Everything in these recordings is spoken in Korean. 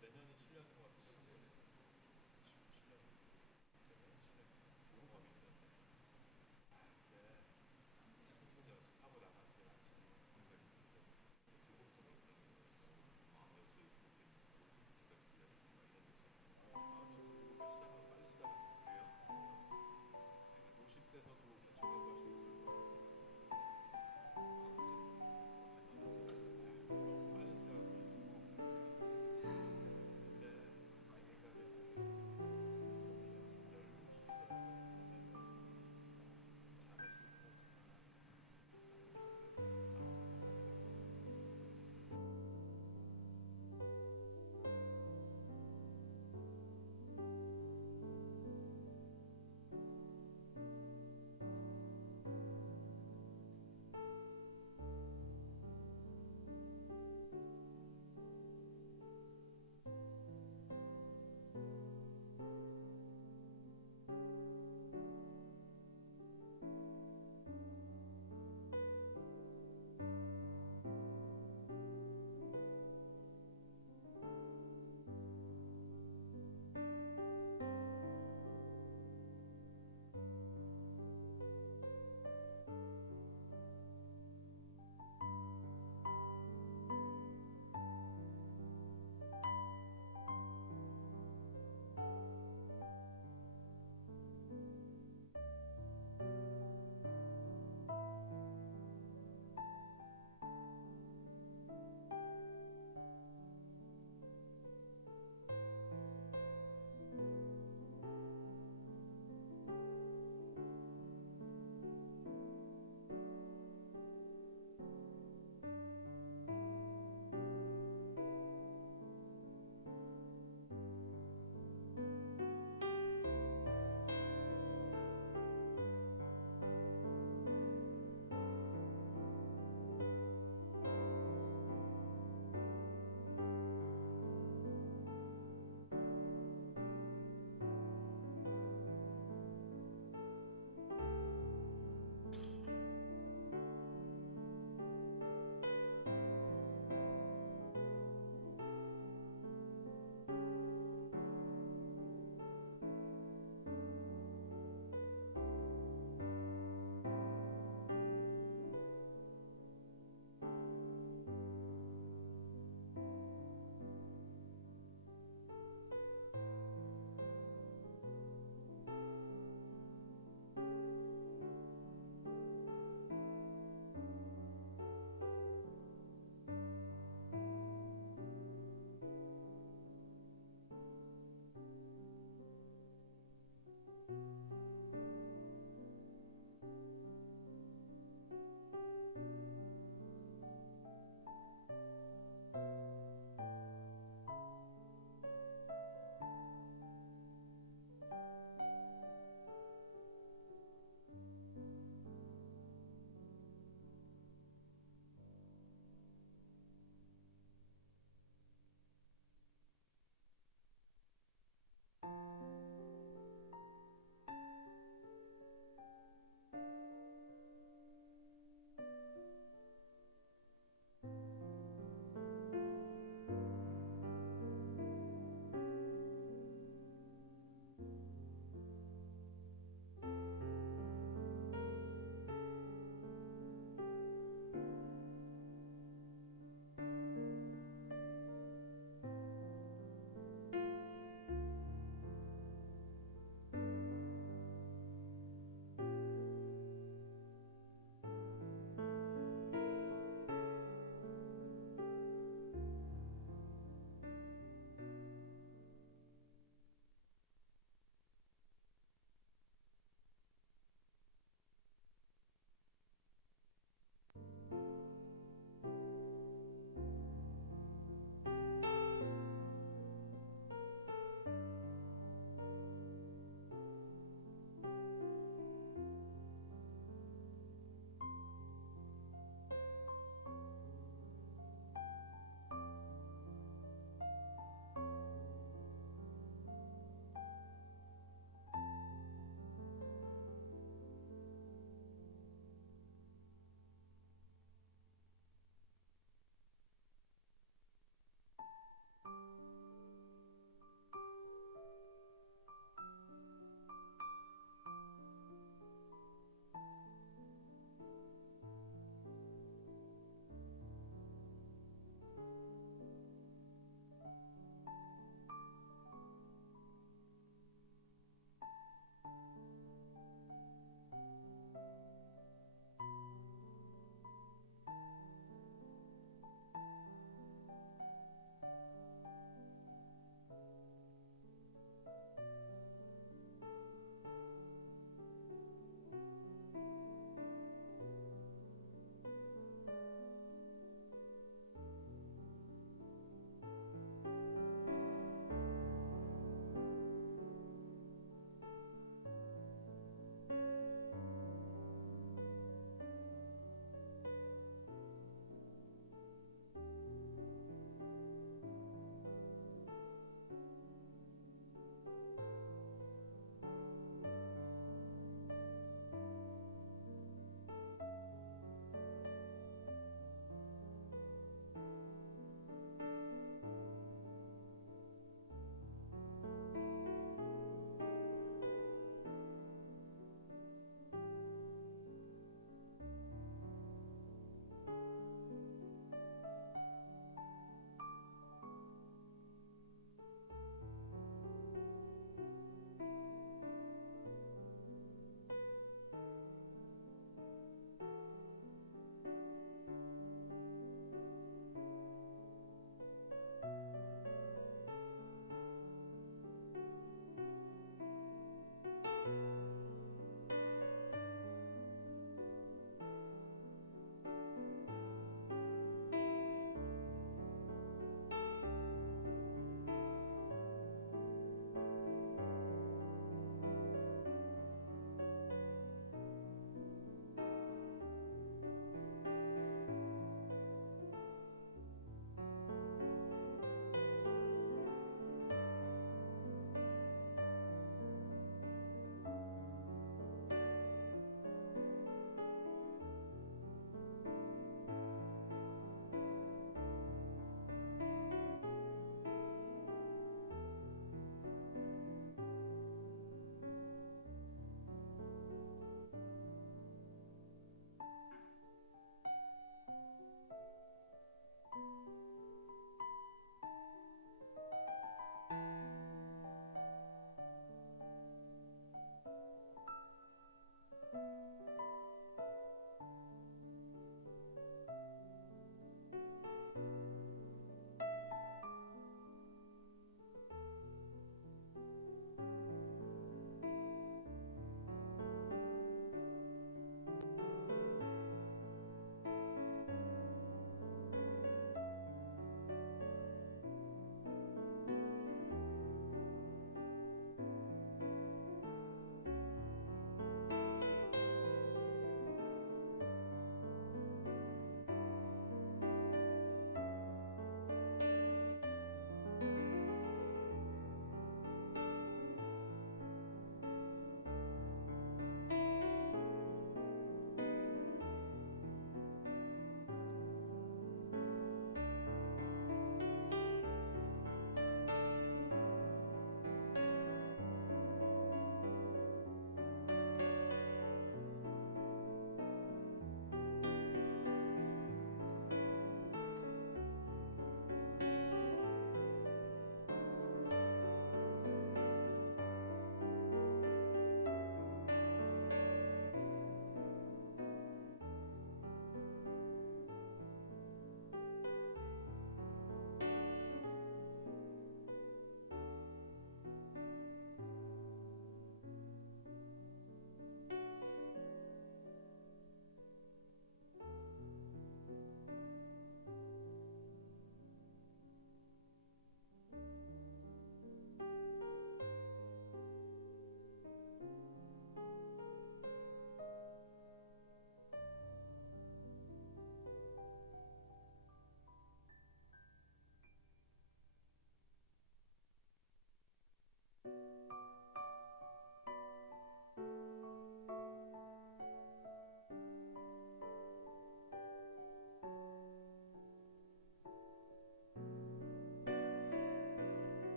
내년이 7년인 것 같은데 지금 7년, 내년 7년 좋은 겁니다. 네, 충분히 연습하고 나가는 게 낫지. 다음 주부터 시작하면 빨리 시작하면 돼요. 50대서도 개척하고 하시는 분들도 너무 빨리 시작하고 계시고. 네.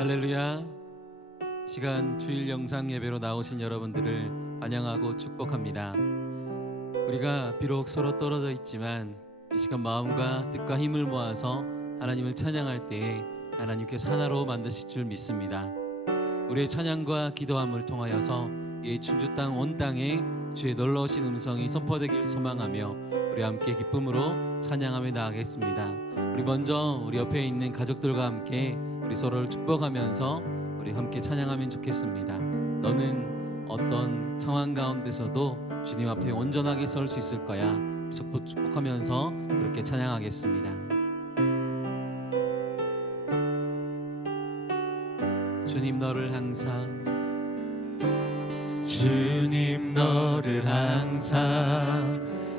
할렐루야. 시간 주일 영상 예배로 나오신 여러분들을 환영하고 축복합니다. 우리가 비록 서로 떨어져 있지만 이 시간 마음과 뜻과 힘을 모아서 하나님을 찬양할 때에 하나님께서 하나로 만드실 줄 믿습니다. 우리의 찬양과 기도함을 통하여서 이 충주 땅 온 땅에 주의 놀라우신 음성이 선포되길 소망하며 우리 함께 기쁨으로 찬양하며 나아가겠습니다. 우리 먼저 우리 옆에 있는 가족들과 함께 우리 서로를 축복하면서 우리 함께 찬양하면 좋겠습니다. 너는 어떤 상황 가운데서도 주님 앞에 온전하게 설 수 있을 거야. 축복하면서 그렇게 찬양하겠습니다. 주님 너를 항상, 주님 너를 항상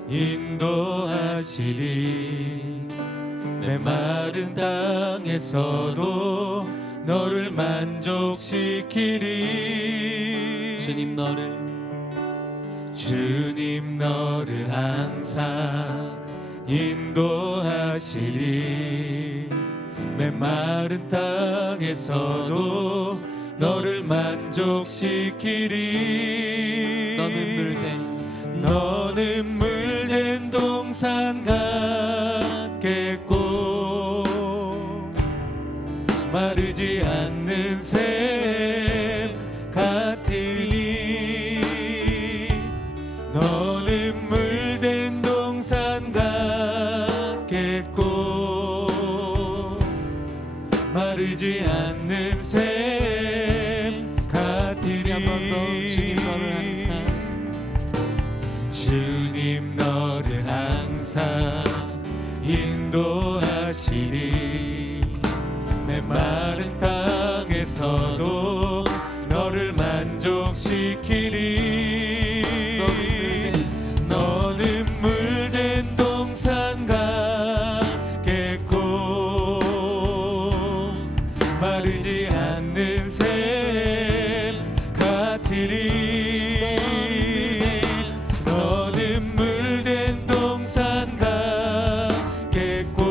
인도하시리. 메마른 땅에서도 너를 만족시키리. 주님 너를 항상 인도하시리. 메마른 땅에서도 너를 만족시키리. 너는 물된 동산 같겠고 마르지 않는 샘 같으니. 너는 물된 동산 같겠고 마르지 않는 샘 같으니. 한 번 더 주님 너를 항상 인도하시리. 메마른 땅에서도 너를 만족시키리. 너는 물된 동산 같겠고 마르지 않는 샘 같으리. 너는 물된 동산 같겠고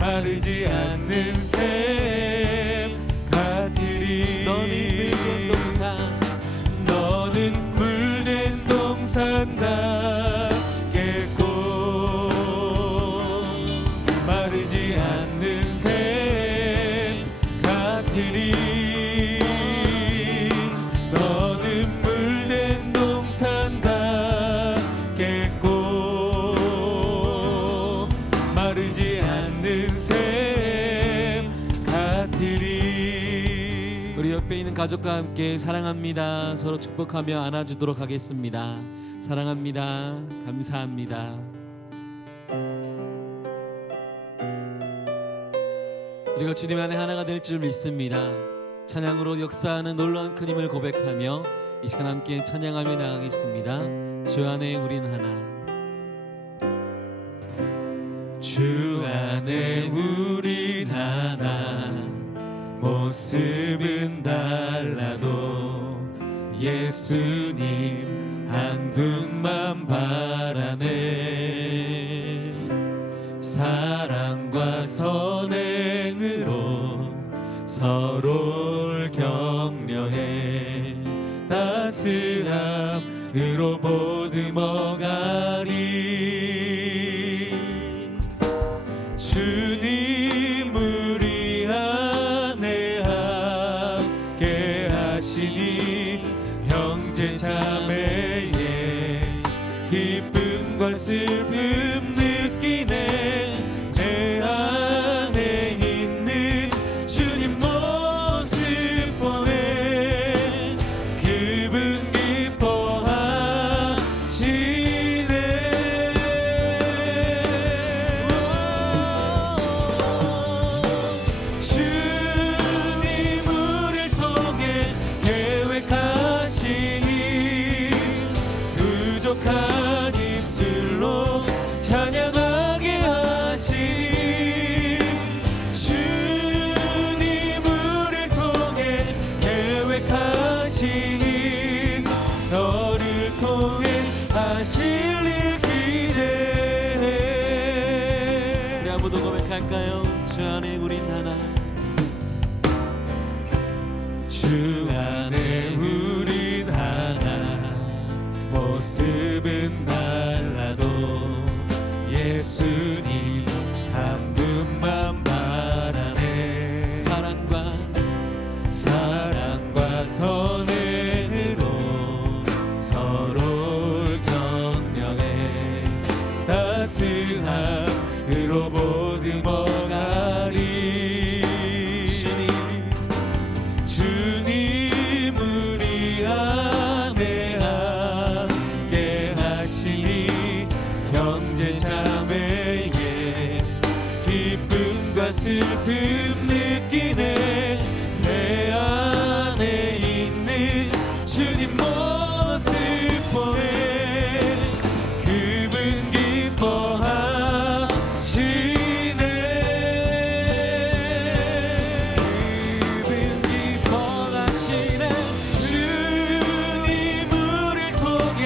마르지 않는 샘 같으리. 너는 물된 동산 같겠고 마르지 않는 샘 같으리. 너는 물된 동산 같겠고 마르지 않는 샘 같으리. 우리 옆에 있는 가족과 함께 사랑합니다 서로 축복하며 안아주도록 하겠습니다. 사랑합니다. 감사합니다. 우리가 주님 안에 하나가 될 줄 믿습니다. 찬양으로 역사하는 놀라운 큰 힘을 고백하며 이 시간 함께 찬양하며 나가겠습니다. 주 안에 우린 하나. 주 안에 우린 하나. 모습은 달라도 예수님 한 분만 바라네. 사랑과 선행으로 서로를 격려해 따스함으로 보듬어가리. 주님 우리 안에 함께 하시니 형제 자매의 기쁨과 슬픔 느끼네. 내 안에 있는 주님 모습 보네. 그분 기뻐하시네. 주님 우리를 통해 계획하신 부족한 입술로 찬양하게 하시니. 주님 우리를 통해 계획하시니 너를 통해 하실 일 기대해. 우리 아무도 고백할까요? 주 안에 우린 하나. 주 안에 우린 하나 모습은 달라도 예수님 한 분만 바라네 사랑과 선행으로 서로를 격려해 따스함으로 보듬어가리 주님 우리 안에 함께 하시니 형제 자매에게 기쁨과 슬픔 느끼네 내 안에 있는 주님 모습 보네 그분 기뻐하시네 그분 기뻐하시네 주님 우리를 통해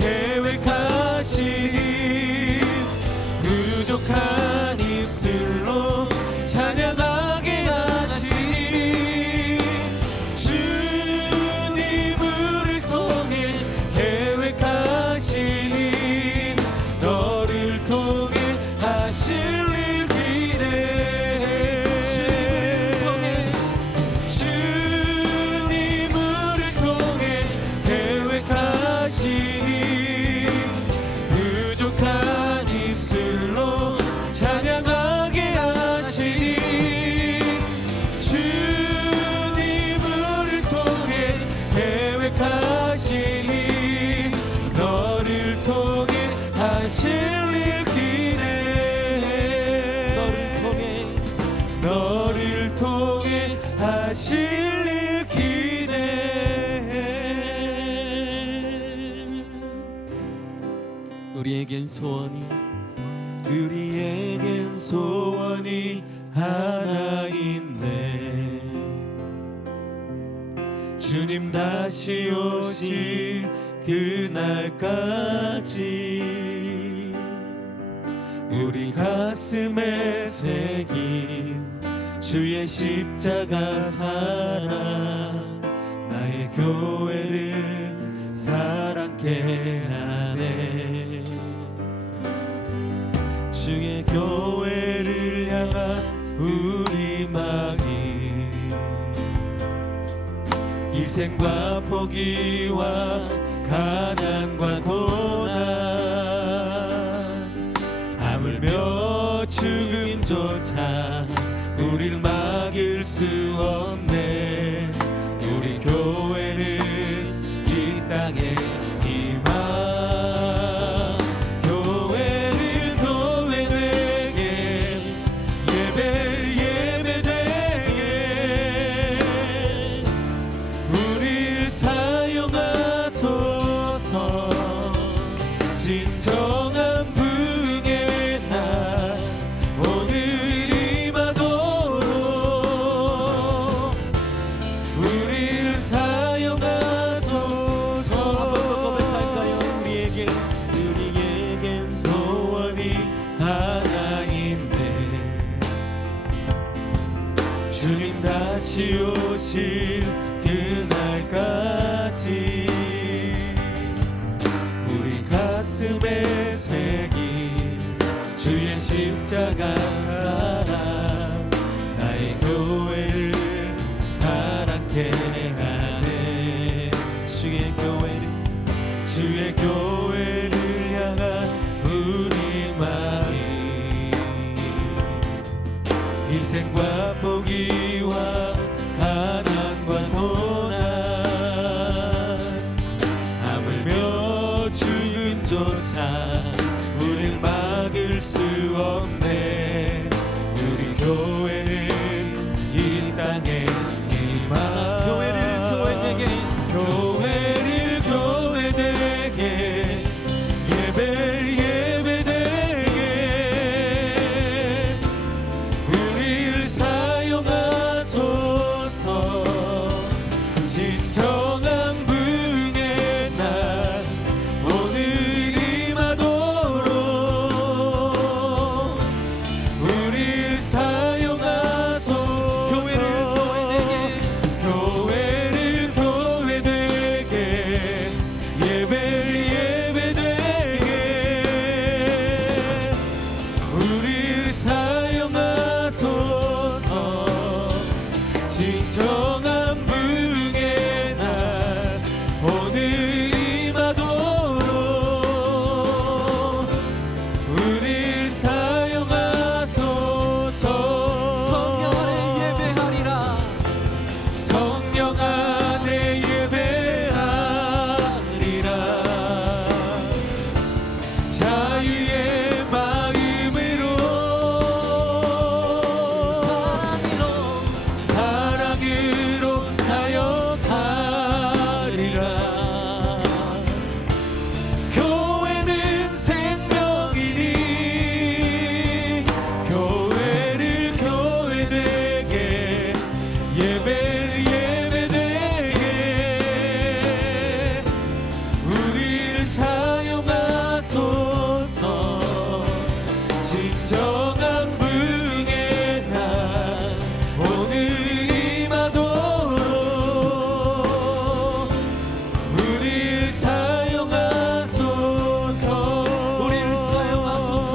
계획하신 부족한 입술로 찬양하게 하시니 주님 우리를 통해 계획하시니 너를 통해 하실 일 기대해 주님 우리를 통해 계획하시니 부족한 입술로 찬양하게 하시니 주님 우리를 통해 계획하시니 너를 통해 하실 일 기대해 너를 통해 하실 일 기대해 우리에겐 소원이 하나 있네 주님 다시 오실 그날까지 우리 가슴에 새긴 주의 십자가 사랑 나의 교회를 사랑케 하네 주의 교회를 향한 우리 마음이 희생과 포기와 가난과 고난 하물며 죽음조차 우릴 막을 수 없네 우리 교회는 이 땅에 진정한 부흥의 날 오늘 임하도록 우리를 사용하소서 고백할까요? 우리에겐 소원이 하나 있네 주님 다시 오실 그날까지 가슴에 새긴 주의 십자가 사랑 나의 교회를 사랑케 하네 주의 교회를 향한 우리 마음이 희생과 포기와 가난과 고난 하물며 죽음조차 우릴 막을 수 없네 우리 교회는 이 땅에 희망 교회를 교회되게 예배되게 우리를 사용하소서 진정한 부흥의 날 오늘 임하도록 우리를 사용하소서 교회를 교회되게 성령 안에 예배하리라. 자유의 마음으로 사랑으로 사역하리라. 교회는 생명이니 교회를 교회되게 예배를 예배되게 우리를 사용하소서. 진정한 부흥의 날 오늘 임하도록 우리를 사용하소서. 우리를 사용하소서.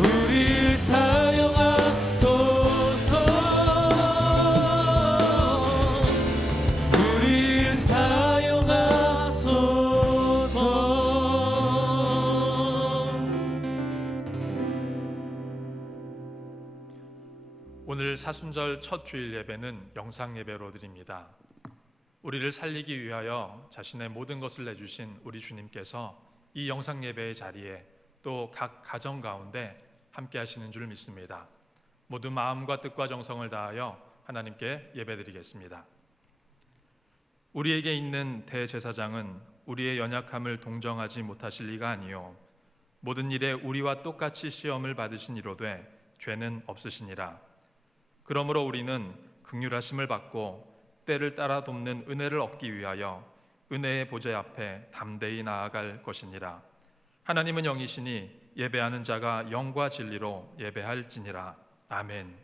우리를 사용하소서. 우리를 사용하소서. 오늘 사순절 첫 주일 예배는 영상 예배로 드립니다. 우리를 살리기 위하여 자신의 모든 것을 내주신 우리 주님께서 이 영상 예배의 자리에 또 각 가정 가운데 함께 하시는 줄 믿습니다. 모두 마음과 뜻과 정성을 다하여 하나님께 예배드리겠습니다. 우리에게 있는 대제사장은 우리의 연약함을 동정하지 못하실 리가 아니요 모든 일에 우리와 똑같이 시험을 받으신 이로되 죄는 없으시니라. 그러므로 우리는 긍휼하심을 받고 때를 따라 돕는 은혜를 얻기 위하여 은혜의 보좌 앞에 담대히 나아갈 것이니라. 하나님은 영이시니 예배하는 자가 영과 진리로 예배할지니라. 아멘.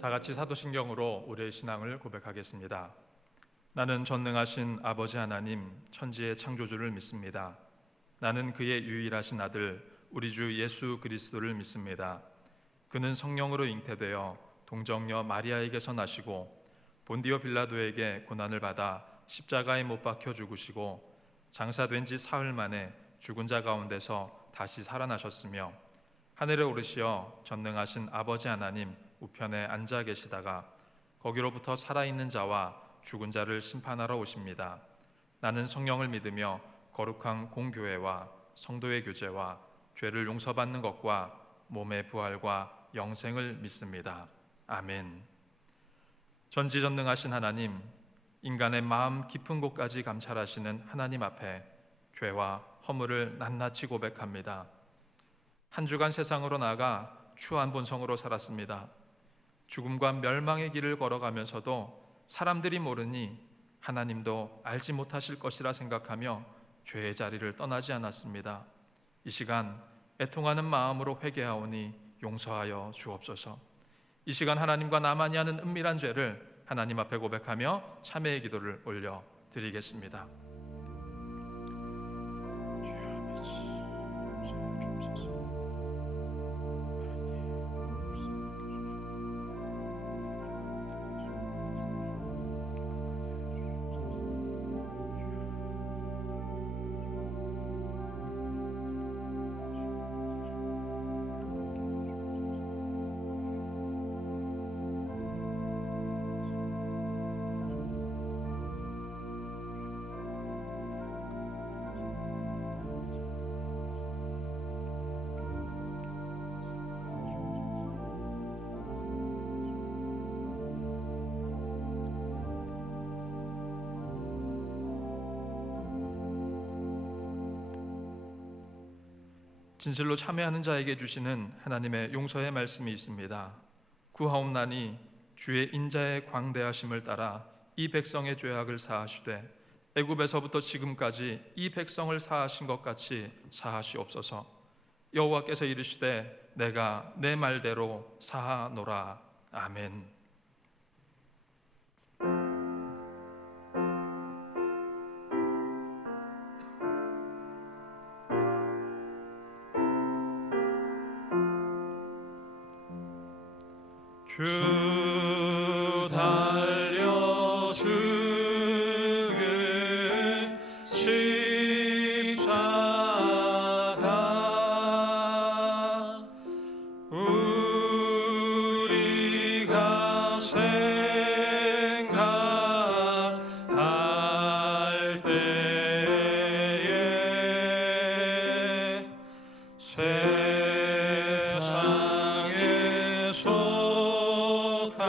다 같이 사도신경으로 우리의 신앙을 고백하겠습니다. 나는 전능하신 아버지 하나님 천지의 창조주를 믿습니다. 나는 그의 유일하신 아들 우리 주 예수 그리스도를 믿습니다. 그는 성령으로 잉태되어 동정녀 마리아에게서 나시고 본디오 빌라도에게 고난을 받아 십자가에 못 박혀 죽으시고 장사된 지 사흘 만에 죽은 자 가운데서 다시 살아나셨으며 하늘에 오르시어 전능하신 아버지 하나님 우편에 앉아 계시다가 거기로부터 살아있는 자와 죽은 자를 심판하러 오십니다. 나는 성령을 믿으며 거룩한 공교회와 성도의 교제와 죄를 용서받는 것과 몸의 부활과 영생을 믿습니다. 아멘. 전지전능하신 하나님, 인간의 마음 깊은 곳까지 감찰하시는 하나님 앞에 죄와 허물을 낱낱이 고백합니다. 한 주간 세상으로 나가 추한 본성으로 살았습니다. 죽음과 멸망의 길을 걸어가면서도 사람들이 모르니 하나님도 알지 못하실 것이라 생각하며 죄의 자리를 떠나지 않았습니다. 이 시간 애통하는 마음으로 회개하오니 용서하여 주옵소서. 이 시간 하나님과 나만이 하는 은밀한 죄를 하나님 앞에 고백하며 참회의 기도를 올려 드리겠습니다. 진실로 참회하는 자에게 주시는 하나님의 용서의 말씀이 있습니다. 구하옵나니 주의 인자의 광대하심을 따라 이 백성의 죄악을 사하시되 애굽에서부터 지금까지 이 백성을 사하신 것 같이 사하시옵소서. 여호와께서 이르시되 내가 내 말대로 사하노라. 아멘. 주 달려 죽은 십자가 우리가 생각할 때에 세상에 속한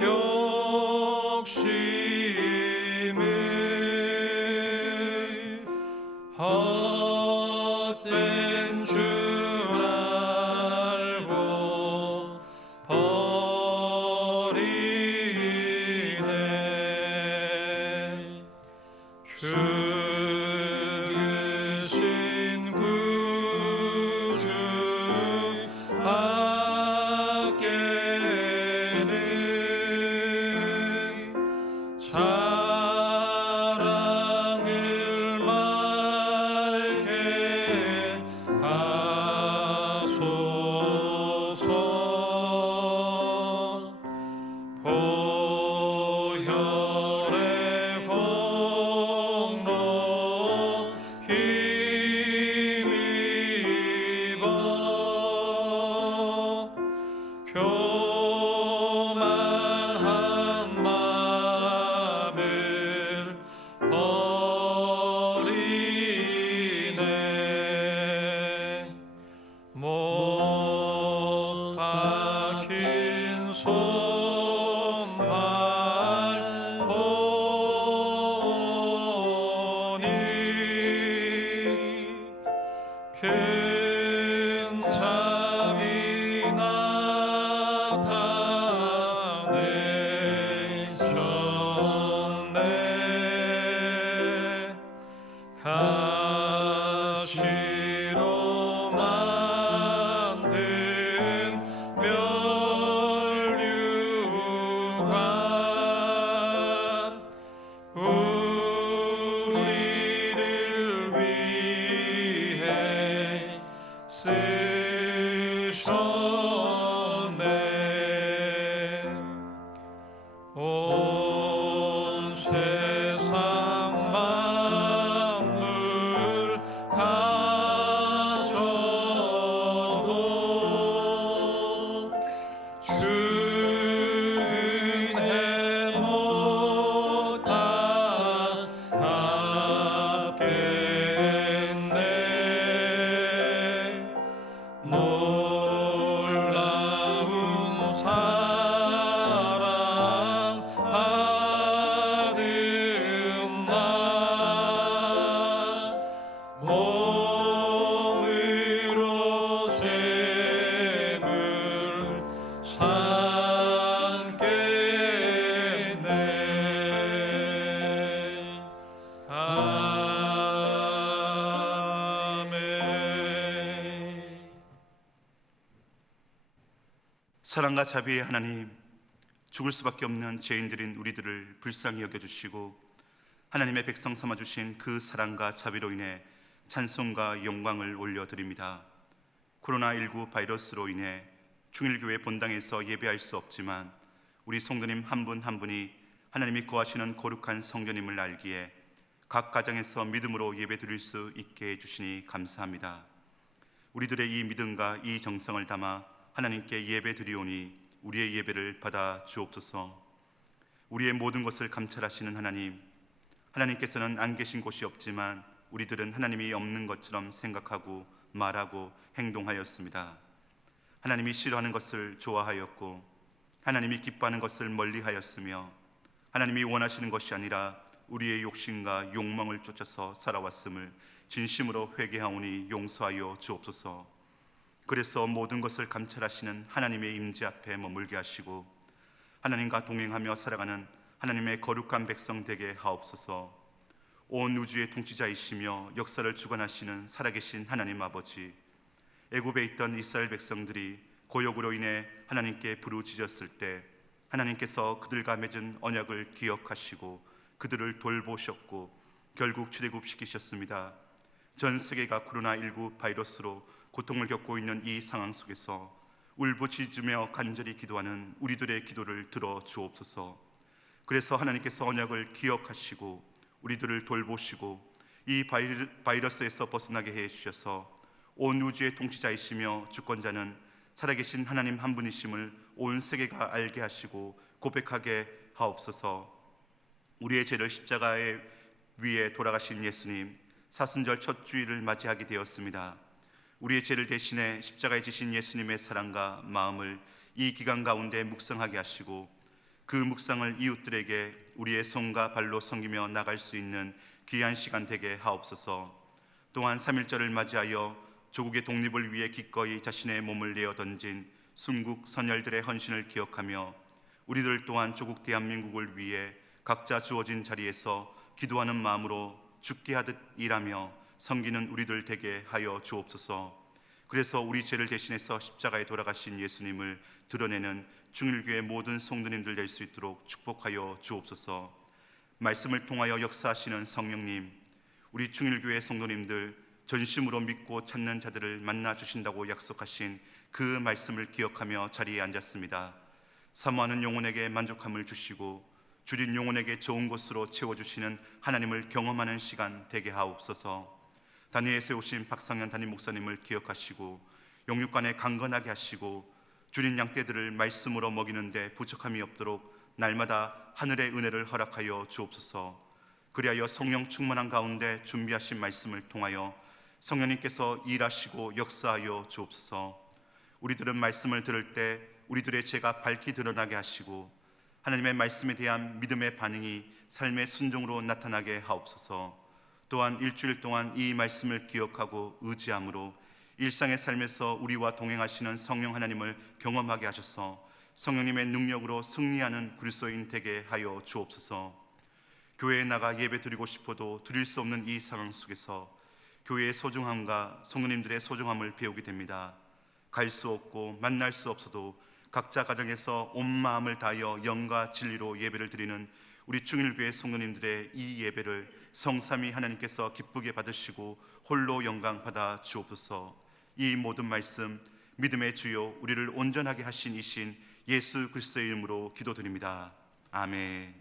욕심을 헛된 줄 알고 버리네. 죽으신 구주 앞에는 사랑을 맑게 하소서. 보혈의 공로 힘입어 교만한 마음을 버리네. 못 박힌 손발 보니 큰 잠이 나타내셨네. 가시로 만든 면류관 우리를 위해 쓰셨네. 온 세상 만물 가져도 주 은혜 못다 갚겠네. 놀라운 사랑 받은 나 몸으로 재물 삼겠네. 아멘. 사랑과 자비의 하나님, 죽을 수밖에 없는 죄인들인 우리들을 불쌍히 여겨주시고 하나님의 백성 삼아주신 그 사랑과 자비로 인해 찬송과 영광을 올려드립니다. 코로나19 바이러스로 인해 중일교회 본당에서 예배할 수 없지만 우리 성도님 한 분 한 분이 하나님이 거하시는 거룩한 성전임을 알기에 각 가정에서 믿음으로 예배 드릴 수 있게 해주시니 감사합니다. 우리들의 이 믿음과 이 정성을 담아 하나님께 예배 드리오니 우리의 예배를 받아 주옵소서. 우리의 모든 것을 감찰하시는 하나님, 하나님께서는 안 계신 곳이 없지만 우리들은 하나님이 없는 것처럼 생각하고 말하고 행동하였습니다. 하나님이 싫어하는 것을 좋아하였고 하나님이 기뻐하는 것을 멀리하였으며 하나님이 원하시는 것이 아니라 우리의 욕심과 욕망을 쫓아서 살아왔음을 진심으로 회개하오니 용서하여 주옵소서. 그래서 모든 것을 감찰하시는 하나님의 임재 앞에 머물게 하시고 하나님과 동행하며 살아가는 하나님의 거룩한 백성 되게 하옵소서. 온 우주의 통치자이시며 역사를 주관하시는 살아계신 하나님 아버지, 애굽에 있던 이스라엘 백성들이 고역으로 인해 하나님께 부르짖었을 때 하나님께서 그들과 맺은 언약을 기억하시고 그들을 돌보셨고 결국 출애굽시키셨습니다. 전 세계가 코로나19 바이러스로 고통을 겪고 있는 이 상황 속에서 울부짖으며 간절히 기도하는 우리들의 기도를 들어 주옵소서. 그래서 하나님께서 언약을 기억하시고 우리들을 돌보시고 이 바이러스에서 벗어나게 해 주셔서 온 우주의 통치자이시며 주권자는 살아계신 하나님 한 분이심을 온 세계가 알게 하시고 고백하게 하옵소서. 우리의 죄를 십자가에 위에 돌아가신 예수님, 사순절 첫 주일을 맞이하게 되었습니다. 우리의 죄를 대신해 십자가에 지신 예수님의 사랑과 마음을 이 기간 가운데 묵상하게 하시고 그 묵상을 이웃들에게 우리의 손과 발로 섬기며 나갈 수 있는 귀한 시간 되게 하옵소서. 또한 3.1절을 맞이하여 조국의 독립을 위해 기꺼이 자신의 몸을 내어 던진 순국 선열들의 헌신을 기억하며 우리들 또한 조국 대한민국을 위해 각자 주어진 자리에서 기도하는 마음으로 죽게 하듯 일하며 섬기는 우리들 되게 하여 주옵소서. 그래서 우리 죄를 대신해서 십자가에 돌아가신 예수님을 드러내는 중일교회 모든 성도님들 될 수 있도록 축복하여 주옵소서. 말씀을 통하여 역사하시는 성령님, 우리 중일교회 성도님들 전심으로 믿고 찾는 자들을 만나 주신다고 약속하신 그 말씀을 기억하며 자리에 앉았습니다. 사모하는 영혼에게 만족함을 주시고 줄인 영혼에게 좋은 곳으로 채워주시는 하나님을 경험하는 시간 되게 하옵소서. 다니엘에 세우신 박상현 담임 목사님을 기억하시고 영육간에 강건하게 하시고 줄인 양떼들을 말씀으로 먹이는데 부족함이 없도록 날마다 하늘의 은혜를 허락하여 주옵소서. 그리하여 성령 충만한 가운데 준비하신 말씀을 통하여 성령님께서 일하시고 역사하여 주옵소서. 우리들은 말씀을 들을 때 우리들의 죄가 밝히 드러나게 하시고 하나님의 말씀에 대한 믿음의 반응이 삶의 순종으로 나타나게 하옵소서. 또한 일주일 동안 이 말씀을 기억하고 의지함으로 일상의 삶에서 우리와 동행하시는 성령 하나님을 경험하게 하셔서 성령님의 능력으로 승리하는 그리스도인 되게 하여 주옵소서. 교회에 나가 예배 드리고 싶어도 드릴 수 없는 이 상황 속에서 교회의 소중함과 성도님들의 소중함을 배우게 됩니다. 갈 수 없고 만날 수 없어도 각자 가정에서 온 마음을 다하여 영과 진리로 예배를 드리는 우리 중일교회 성도님들의 이 예배를 성삼위 하나님께서 기쁘게 받으시고 홀로 영광 받아 주옵소서. 이 모든 말씀 믿음의 주요 우리를 온전하게 하신 이신 예수 그리스도의 이름으로 기도드립니다. 아멘.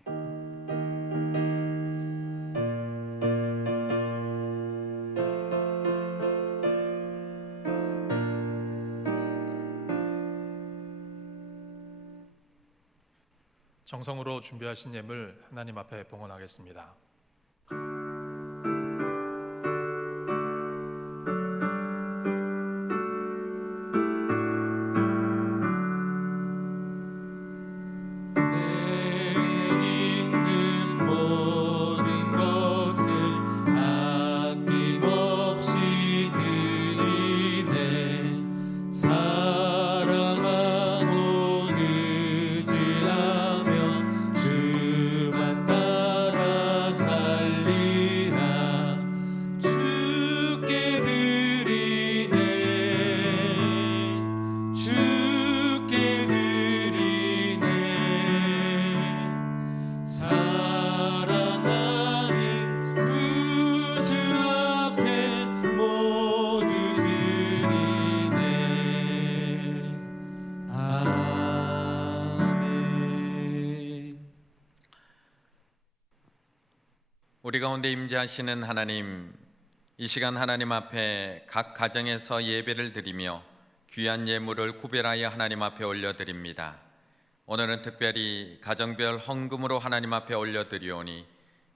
정성으로 준비하신 예물 하나님 앞에 봉헌하겠습니다. 우리 가운데 임재하시는 하나님, 이 시간 하나님 앞에 각 가정에서 예배를 드리며 귀한 예물을 구별하여 하나님 앞에 올려드립니다. 오늘은 특별히 가정별 헌금으로 하나님 앞에 올려드리오니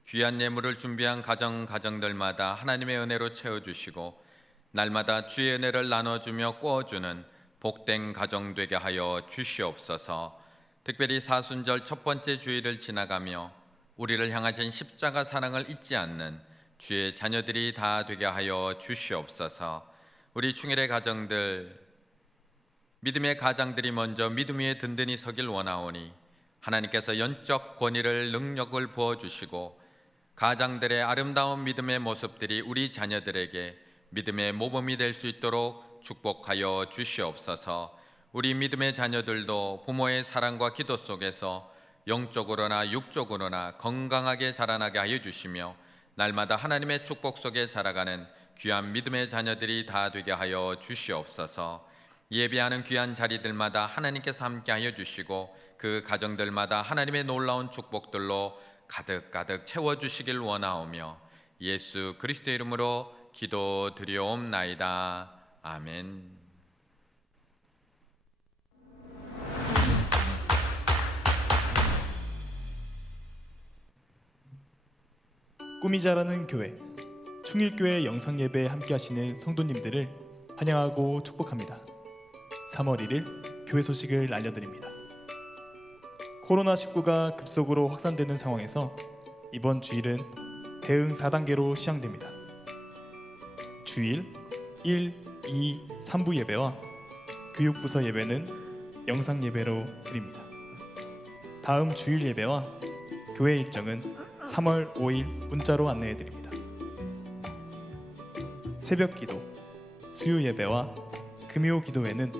귀한 예물을 준비한 가정들마다 하나님의 은혜로 채워주시고 날마다 주의 은혜를 나눠주며 꾸어주는 복된 가정 되게 하여 주시옵소서. 특별히 사순절 첫 번째 주일을 지나가며 우리를 향하신 십자가 사랑을 잊지 않는 주의 자녀들이 다 되게 하여 주시옵소서. 우리 충일의 가정들, 믿음의 가장들이 먼저 믿음 위에 든든히 서길 원하오니 하나님께서 영적 권위를 능력을 부어주시고 가장들의 아름다운 믿음의 모습들이 우리 자녀들에게 믿음의 모범이 될 수 있도록 축복하여 주시옵소서. 우리 믿음의 자녀들도 부모의 사랑과 기도 속에서 영적으로나 육적으로나 건강하게 자라나게 하여 주시며 날마다 하나님의 축복 속에 자라가는 귀한 믿음의 자녀들이 다 되게 하여 주시옵소서. 예배하는 귀한 자리들마다 하나님께서 함께하여 주시고 그 가정들마다 하나님의 놀라운 축복들로 가득가득 채워주시길 원하오며 예수 그리스도의 이름으로 기도드리옵나이다. 아멘. 꿈이 자라는 교회 충일교회 영상예배에 함께하시는 성도님들을 환영하고 축복합니다. 3월 1일 교회 소식을 알려드립니다. 코로나19가 급속으로 확산되는 상황에서 이번 주일은 대응 4단계로 시행됩니다. 주일 1, 2, 3부 예배와 교육부서 예배는 영상예배로 드립니다. 다음 주일 예배와 교회 일정은 3월 5일 문자로 안내해드립니다. 새벽 기도, 수요 예배와 금요 기도회는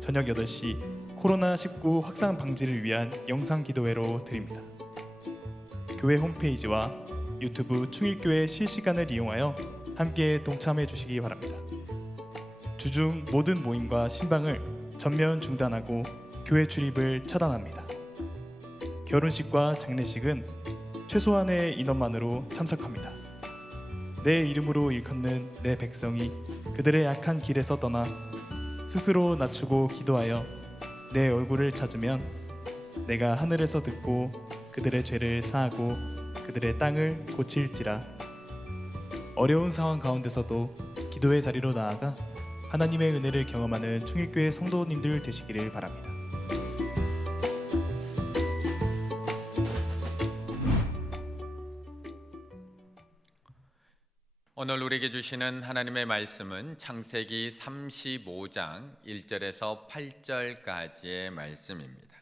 저녁 8시 코로나19 확산 방지를 위한 영상 기도회로 드립니다. 교회 홈페이지와 유튜브 충일교회 실시간을 이용하여 함께 동참해 주시기 바랍니다. 주중 모든 모임과 신방을 전면 중단하고 교회 출입을 차단합니다. 결혼식과 장례식은 최소한의 인원만으로 참석합니다. 내 이름으로 일컫는 내 백성이 그들의 악한 길에서 떠나 스스로 낮추고 기도하여 내 얼굴을 찾으면 내가 하늘에서 듣고 그들의 죄를 사하고 그들의 땅을 고칠지라. 어려운 상황 가운데서도 기도의 자리로 나아가 하나님의 은혜를 경험하는 충일교회 성도님들 되시기를 바랍니다. 오늘 우리에게 주시는 하나님의 말씀은 창세기 35장 1절에서 8절까지의 말씀입니다.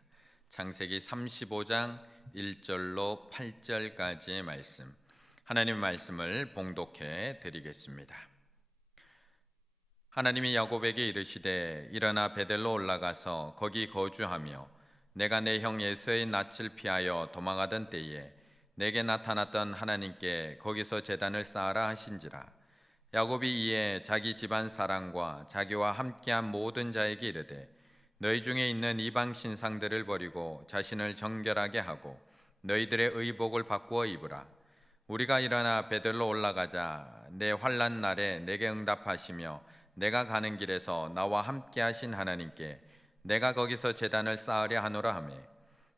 창세기 35장 1절로 8절까지의 말씀, 하나님의 말씀을 봉독해 드리겠습니다. 하나님이 야곱에게 이르시되 일어나 베델로 올라가서 거기 거주하며 내가 내 형 에서의 낯을 피하여 도망하던 때에 내게 나타났던 하나님께 거기서 제단을 쌓아라 하신지라. 야곱이 이에 자기 집안 사람과 자기와 함께한 모든 자에게 이르되 너희 중에 있는 이방 신상들을 버리고 자신을 정결하게 하고 너희들의 의복을 바꾸어 입으라. 우리가 일어나 베델로 올라가자. 내 환난 날에 내게 응답하시며 내가 가는 길에서 나와 함께하신 하나님께 내가 거기서 제단을 쌓으려 하노라 하매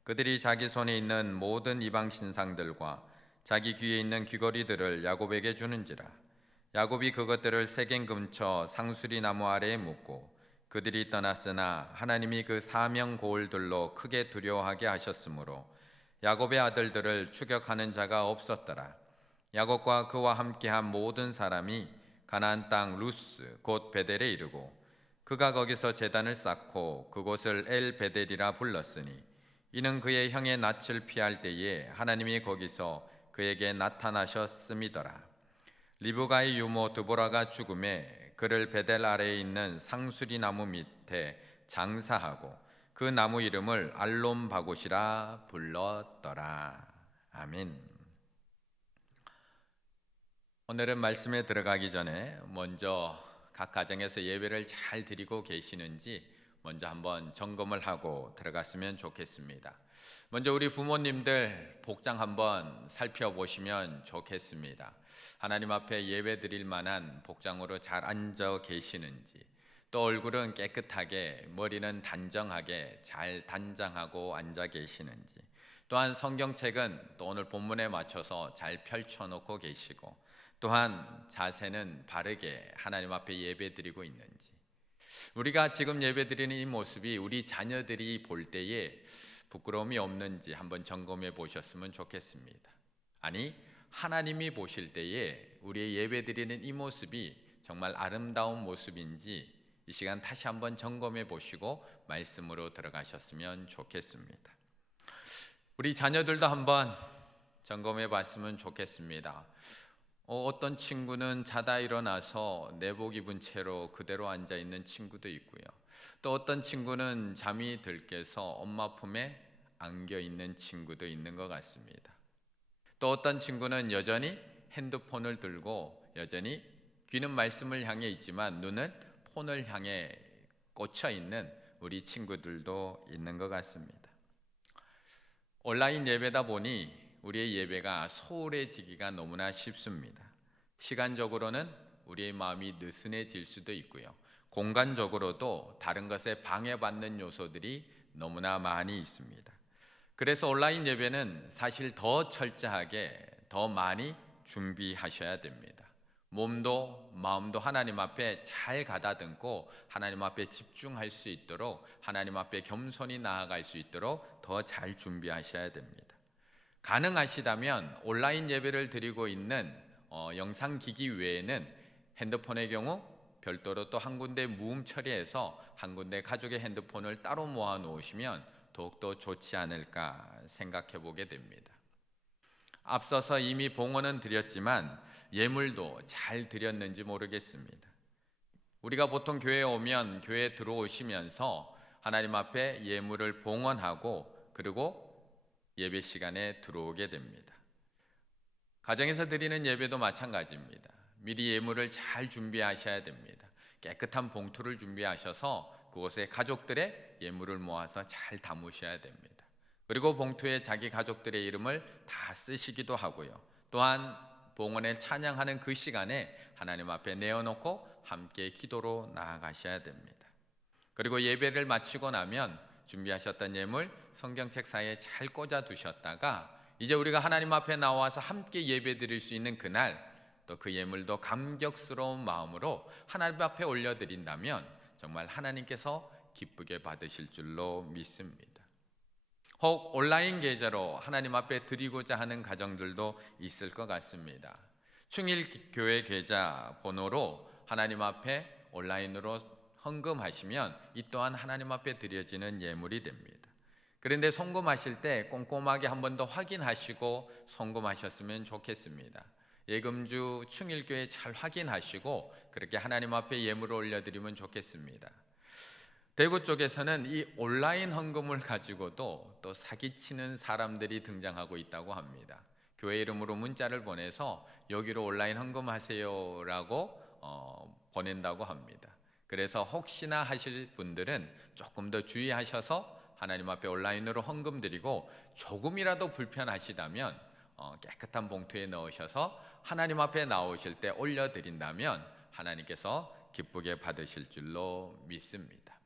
그들이 자기 손에 있는 모든 이방 신상들과 자기 귀에 있는 귀걸이들을 야곱에게 주는지라. 야곱이 그것들을 세겜 근처 상수리 나무 아래에 묻고 그들이 떠났으나 하나님이 그 사명 고을들로 크게 두려워하게 하셨으므로 야곱의 아들들을 추격하는 자가 없었더라. 야곱과 그와 함께한 모든 사람이 가나안 땅 루스 곧 베델에 이르고 그가 거기서 제단을 쌓고 그곳을 엘 베델이라 불렀으니 이는 그의 형의 낯을 피할 때에 하나님이 거기서 그에게 나타나셨음이더라. 리브가의 유모 드보라가 죽음에 그를 베델 아래에 있는 상수리 나무 밑에 장사하고 그 나무 이름을 알론 바곳이라 불렀더라. 아멘. 오늘은 말씀에 들어가기 전에 먼저 각 가정에서 예배를 잘 드리고 계시는지 먼저 한번 점검을 하고 들어갔으면 좋겠습니다. 먼저 우리 부모님들 복장 한번 살펴보시면 좋겠습니다. 하나님 앞에 예배 드릴 만한 복장으로 잘 앉아 계시는지, 또 얼굴은 깨끗하게, 머리는 단정하게 잘 단장하고 앉아 계시는지, 또한 성경책은 또 오늘 본문에 맞춰서 잘 펼쳐놓고 계시고, 또한 자세는 바르게 하나님 앞에 예배 드리고 있는지, 우리가 지금 예배드리는 이 모습이 우리 자녀들이 볼 때에 부끄러움이 없는지 한번 점검해 보셨으면 좋겠습니다. 아니, 하나님이 보실 때에 우리의 예배드리는 이 모습이 정말 아름다운 모습인지 이 시간 다시 한번 점검해 보시고 말씀으로 들어가셨으면 좋겠습니다. 우리 자녀들도 한번 점검해 봤으면 좋겠습니다. 어떤 친구는 자다 일어나서 내복 입은 채로 그대로 앉아 있는 친구도 있고요. 또 어떤 친구는 잠이 들깨서 엄마 품에 안겨 있는 친구도 있는 것 같습니다. 또 어떤 친구는 여전히 핸드폰을 들고 여전히 귀는 말씀을 향해 있지만 눈은 폰을 향해 꽂혀 있는 우리 친구들도 있는 것 같습니다. 온라인 예배다 보니 우리의 예배가 소홀해지기가 너무나 쉽습니다. 시간적으로는 우리의 마음이 느슨해질 수도 있고요. 공간적으로도 다른 것에 방해받는 요소들이 너무나 많이 있습니다. 그래서 온라인 예배는 사실 더 철저하게 더 많이 준비하셔야 됩니다. 몸도 마음도 하나님 앞에 잘 가다듬고 하나님 앞에 집중할 수 있도록, 하나님 앞에 겸손히 나아갈 수 있도록 더 잘 준비하셔야 됩니다. 가능하시다면 온라인 예배를 드리고 있는 영상기기 외에는 핸드폰의 경우 별도로 또 한 군데 무음 처리해서 한 군데 가족의 핸드폰을 따로 모아 놓으시면 더욱더 좋지 않을까 생각해 보게 됩니다. 앞서서 이미 봉헌은 드렸지만 예물도 잘 드렸는지 모르겠습니다. 우리가 보통 교회에 오면 교회에 들어오시면서 하나님 앞에 예물을 봉헌하고 그리고 예배 시간에 들어오게 됩니다. 가정에서 드리는 예배도 마찬가지입니다. 미리 예물을 잘 준비하셔야 됩니다. 깨끗한 봉투를 준비하셔서 그곳에 가족들의 예물을 모아서 잘 담으셔야 됩니다. 그리고 봉투에 자기 가족들의 이름을 다 쓰시기도 하고요. 또한 봉헌에 찬양하는 그 시간에 하나님 앞에 내어놓고 함께 기도로 나아가셔야 됩니다. 그리고 예배를 마치고 나면 준비하셨던 예물 성경책 사이에 잘 꽂아 두셨다가 이제 우리가 하나님 앞에 나와서 함께 예배 드릴 수 있는 그날 또 그 예물도 감격스러운 마음으로 하나님 앞에 올려드린다면 정말 하나님께서 기쁘게 받으실 줄로 믿습니다. 혹 온라인 계좌로 하나님 앞에 드리고자 하는 가정들도 있을 것 같습니다. 충일교회 계좌 번호로 하나님 앞에 온라인으로 헌금하시면 이 또한 하나님 앞에 드려지는 예물이 됩니다. 그런데 송금하실 때 꼼꼼하게 한 번 더 확인하시고 송금하셨으면 좋겠습니다. 예금주 충일교회 잘 확인하시고 그렇게 하나님 앞에 예물을 올려드리면 좋겠습니다. 대구 쪽에서는 이 온라인 헌금을 가지고도 또 사기치는 사람들이 등장하고 있다고 합니다. 교회 이름으로 문자를 보내서 여기로 온라인 헌금하세요라고 보낸다고 합니다. 그래서 혹시나 하실 분들은 조금 더 주의하셔서 하나님 앞에 온라인으로 헌금 드리고 조금이라도 불편하시다면 깨끗한 봉투에 넣으셔서 하나님 앞에 나오실 때 올려드린다면 하나님께서 기쁘게 받으실 줄로 믿습니다.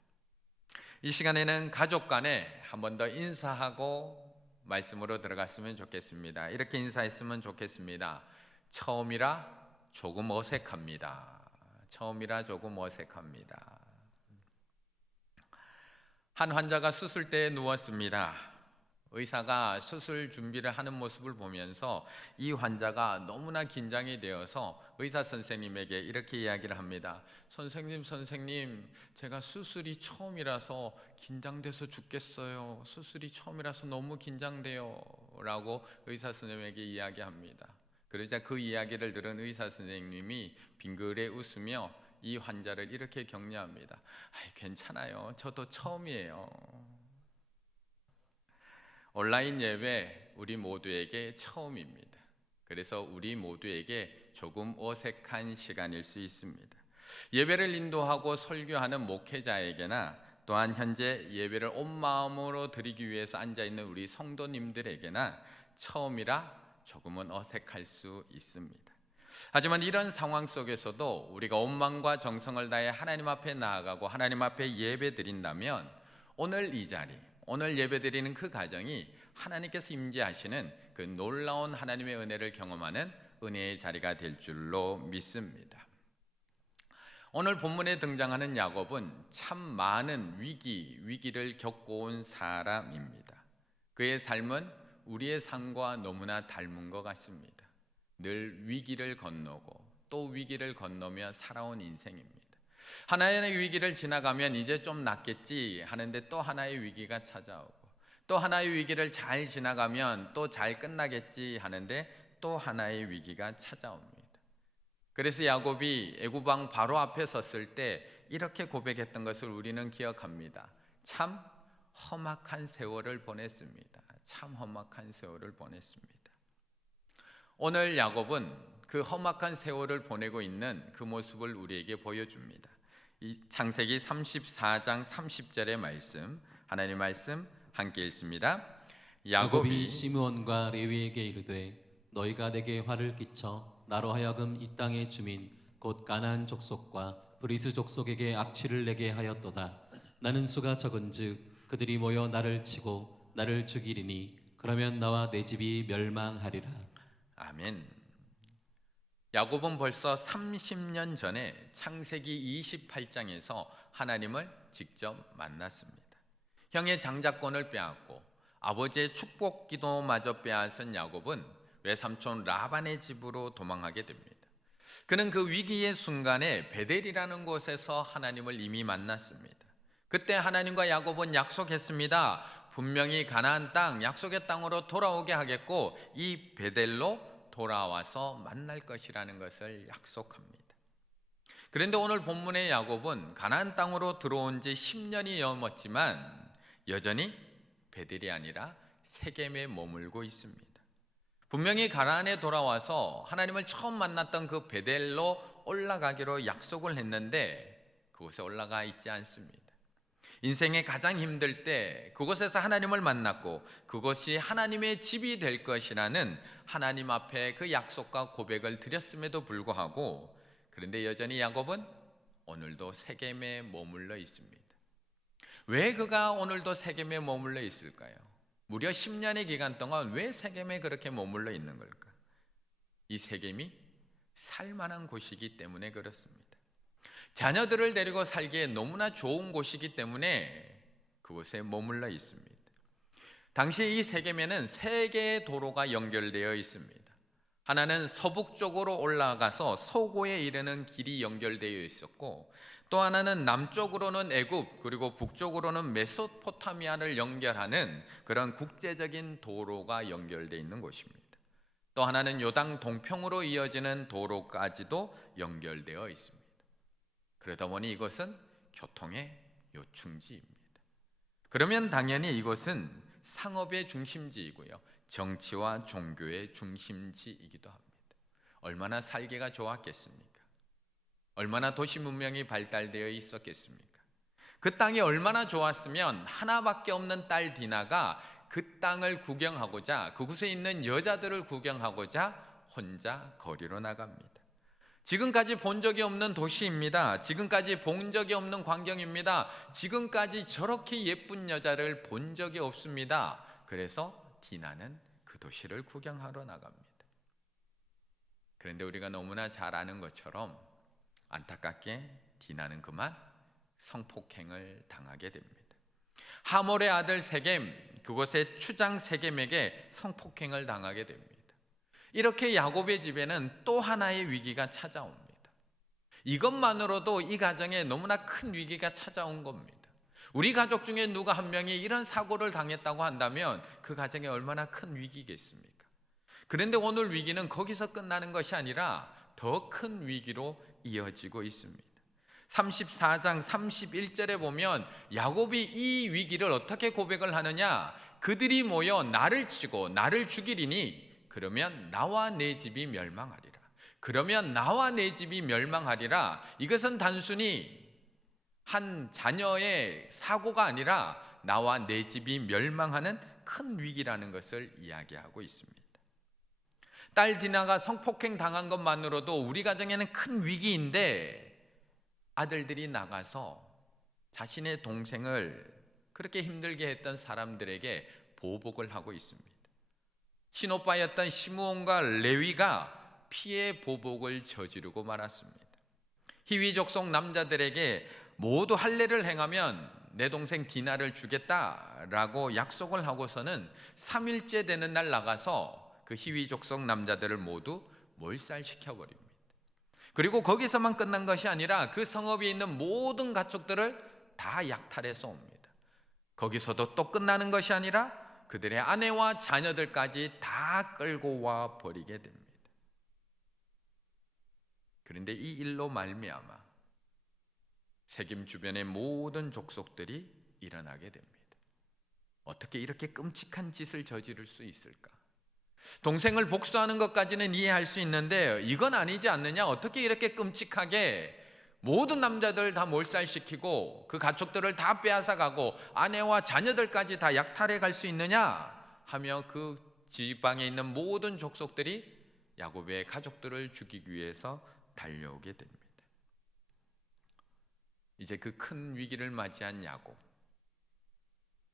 이 시간에는 가족 간에 한 번 더 인사하고 말씀으로 들어갔으면 좋겠습니다. 이렇게 인사했으면 좋겠습니다. 처음이라 조금 어색합니다. 처음이라 조금 어색합니다. 한 환자가 수술대에 누웠습니다. 의사가 수술 준비를 하는 모습을 보면서 이 환자가 너무나 긴장이 되어서 의사 선생님에게 이렇게 이야기를 합니다. 선생님, 제가 수술이 처음이라서 긴장돼서 죽겠어요. 수술이 처음이라서 너무 긴장돼요. 라고 의사 선생님에게 이야기합니다. 그러자 그 이야기를 들은 의사 선생님이 빙그레 웃으며 이 환자를 이렇게 격려합니다. 괜찮아요. 저도 처음이에요. 온라인 예배 우리 모두에게 처음입니다. 그래서 우리 모두에게 조금 어색한 시간일 수 있습니다. 예배를 인도하고 설교하는 목회자에게나 또한 현재 예배를 온 마음으로 드리기 위해서 앉아있는 우리 성도님들에게나 처음이라 조금은 어색할 수 있습니다. 하지만 이런 상황 속에서도 우리가 온 마음과 정성을 다해 하나님 앞에 나아가고 하나님 앞에 예배 드린다면 오늘 이 자리, 오늘 예배드리는 그 가정이 하나님께서 임재하시는 그 놀라운 하나님의 은혜를 경험하는 은혜의 자리가 될 줄로 믿습니다. 오늘 본문에 등장하는 야곱은 참 많은 위기를 겪어온 사람입니다. 그의 삶은 우리의 삶과 너무나 닮은 것 같습니다. 늘 위기를 건너고 또 위기를 건너며 살아온 인생입니다. 하나의 위기를 지나가면 이제 좀 낫겠지 하는데 또 하나의 위기가 찾아오고 또 하나의 위기를 잘 지나가면 또 잘 끝나겠지 하는데 또 하나의 위기가 찾아옵니다. 그래서 야곱이 애굽 왕 바로 앞에 섰을 때 이렇게 고백했던 것을 우리는 기억합니다. 참 험악한 세월을 보냈습니다. 참 험악한 세월을 보냈습니다. 오늘 야곱은 그 험악한 세월을 보내고 있는 그 모습을 우리에게 보여줍니다. 이 창세기 34장 30절의 말씀, 하나님 말씀 함께 읽습니다. 야곱이 시므온과 레위에게 이르되 너희가 내게 화를 끼쳐 나로 하여금 이 땅의 주민 곧 가나안 족속과 브리스 족속에게 악취를 내게 하였도다. 나는 수가 적은즉 그들이 모여 나를 치고 나를 죽이리니 그러면 나와 내 집이 멸망하리라. 아멘. 야곱은 벌써 30년 전에 창세기 28장에서 하나님을 직접 만났습니다. 형의 장자권을 빼앗고 아버지의 축복 기도마저 빼앗은 야곱은 외삼촌 라반의 집으로 도망하게 됩니다. 그는 그 위기의 순간에 베델이라는 곳에서 하나님을 이미 만났습니다. 그때 하나님과 야곱은 약속했습니다. 분명히 가나안 땅, 약속의 땅으로 돌아오게 하겠고 이 베델로 돌아와서 만날 것이라는 것을 약속합니다. 그런데 오늘 본문의 야곱은 가나안 땅으로 들어온 지 10년이 넘었지만 여전히 베델이 아니라 세겜에 머물고 있습니다. 분명히 가나안에 돌아와서 하나님을 처음 만났던 그 베델로 올라가기로 약속을 했는데 그곳에 올라가 있지 않습니다. 인생의 가장 힘들 때 그곳에서 하나님을 만났고 그것이 하나님의 집이 될 것이라는 하나님 앞에 그 약속과 고백을 드렸음에도 불구하고 그런데 여전히 야곱은 오늘도 세겜에 머물러 있습니다. 왜 그가 오늘도 세겜에 머물러 있을까요? 무려 10년의 기간 동안 왜 세겜에 그렇게 머물러 있는 걸까? 이 세겜이 살만한 곳이기 때문에 그렇습니다. 자녀들을 데리고 살기에 너무나 좋은 곳이기 때문에 그곳에 머물러 있습니다. 당시 이 세겜에는 세 개의 도로가 연결되어 있습니다. 하나는 서북쪽으로 올라가서 소고에 이르는 길이 연결되어 있었고 또 하나는 남쪽으로는 애굽 그리고 북쪽으로는 메소포타미아를 연결하는 그런 국제적인 도로가 연결되어 있는 곳입니다. 또 하나는 요당 동평으로 이어지는 도로까지도 연결되어 있습니다. 그러다 보니 이것은 교통의 요충지입니다. 그러면 당연히 이곳은 상업의 중심지이고요. 정치와 종교의 중심지이기도 합니다. 얼마나 살기가 좋았겠습니까? 얼마나 도시 문명이 발달되어 있었겠습니까? 그 땅이 얼마나 좋았으면 하나밖에 없는 딸 디나가 그 땅을 구경하고자 그곳에 있는 여자들을 구경하고자 혼자 거리로 나갑니다. 지금까지 본 적이 없는 도시입니다. 지금까지 본 적이 없는 광경입니다. 지금까지 저렇게 예쁜 여자를 본 적이 없습니다. 그래서 디나는 그 도시를 구경하러 나갑니다. 그런데 우리가 너무나 잘 아는 것처럼 안타깝게 디나는 그만 성폭행을 당하게 됩니다. 하몰의 아들 세겜, 그곳의 추장 세겜에게 성폭행을 당하게 됩니다. 이렇게 야곱의 집에는 또 하나의 위기가 찾아옵니다. 이것만으로도 이 가정에 너무나 큰 위기가 찾아온 겁니다. 우리 가족 중에 누가 한 명이 이런 사고를 당했다고 한다면 그 가정에 얼마나 큰 위기겠습니까? 그런데 오늘 위기는 거기서 끝나는 것이 아니라 더 큰 위기로 이어지고 있습니다. 34장 31절에 보면 야곱이 이 위기를 어떻게 고백을 하느냐? 그들이 모여 나를 치고 나를 죽이리니 그러면 나와 내 집이 멸망하리라. 그러면 나와 내 집이 멸망하리라. 이것은 단순히 한 자녀의 사고가 아니라 나와 내 집이 멸망하는 큰 위기라는 것을 이야기하고 있습니다. 딸 디나가 성폭행 당한 것만으로도 우리 가정에는 큰 위기인데 아들들이 나가서 자신의 동생을 그렇게 힘들게 했던 사람들에게 보복을 하고 있습니다. 친오빠였던 시므온과 레위가 피해 보복을 저지르고 말았습니다. 히위 족속 남자들에게 모두 할례를 행하면 내 동생 디나를 주겠다라고 약속을 하고서는 3일째 되는 날 나가서 그 히위 족속 남자들을 모두 몰살시켜버립니다. 그리고 거기서만 끝난 것이 아니라 그 성읍에 있는 모든 가축들을 다 약탈해서 옵니다. 거기서도 또 끝나는 것이 아니라 그들의 아내와 자녀들까지 다 끌고 와 버리게 됩니다. 그런데 이 일로 말미암아 세겜 주변의 모든 족속들이 일어나게 됩니다. 어떻게 이렇게 끔찍한 짓을 저지를 수 있을까? 동생을 복수하는 것까지는 이해할 수 있는데 이건 아니지 않느냐? 어떻게 이렇게 끔찍하게 모든 남자들 다 몰살시키고 그 가축들을 다 빼앗아가고 아내와 자녀들까지 다 약탈해 갈 수 있느냐 하며 그 지방에 있는 모든 족속들이 야곱의 가족들을 죽이기 위해서 달려오게 됩니다. 이제 그 큰 위기를 맞이한 야곱.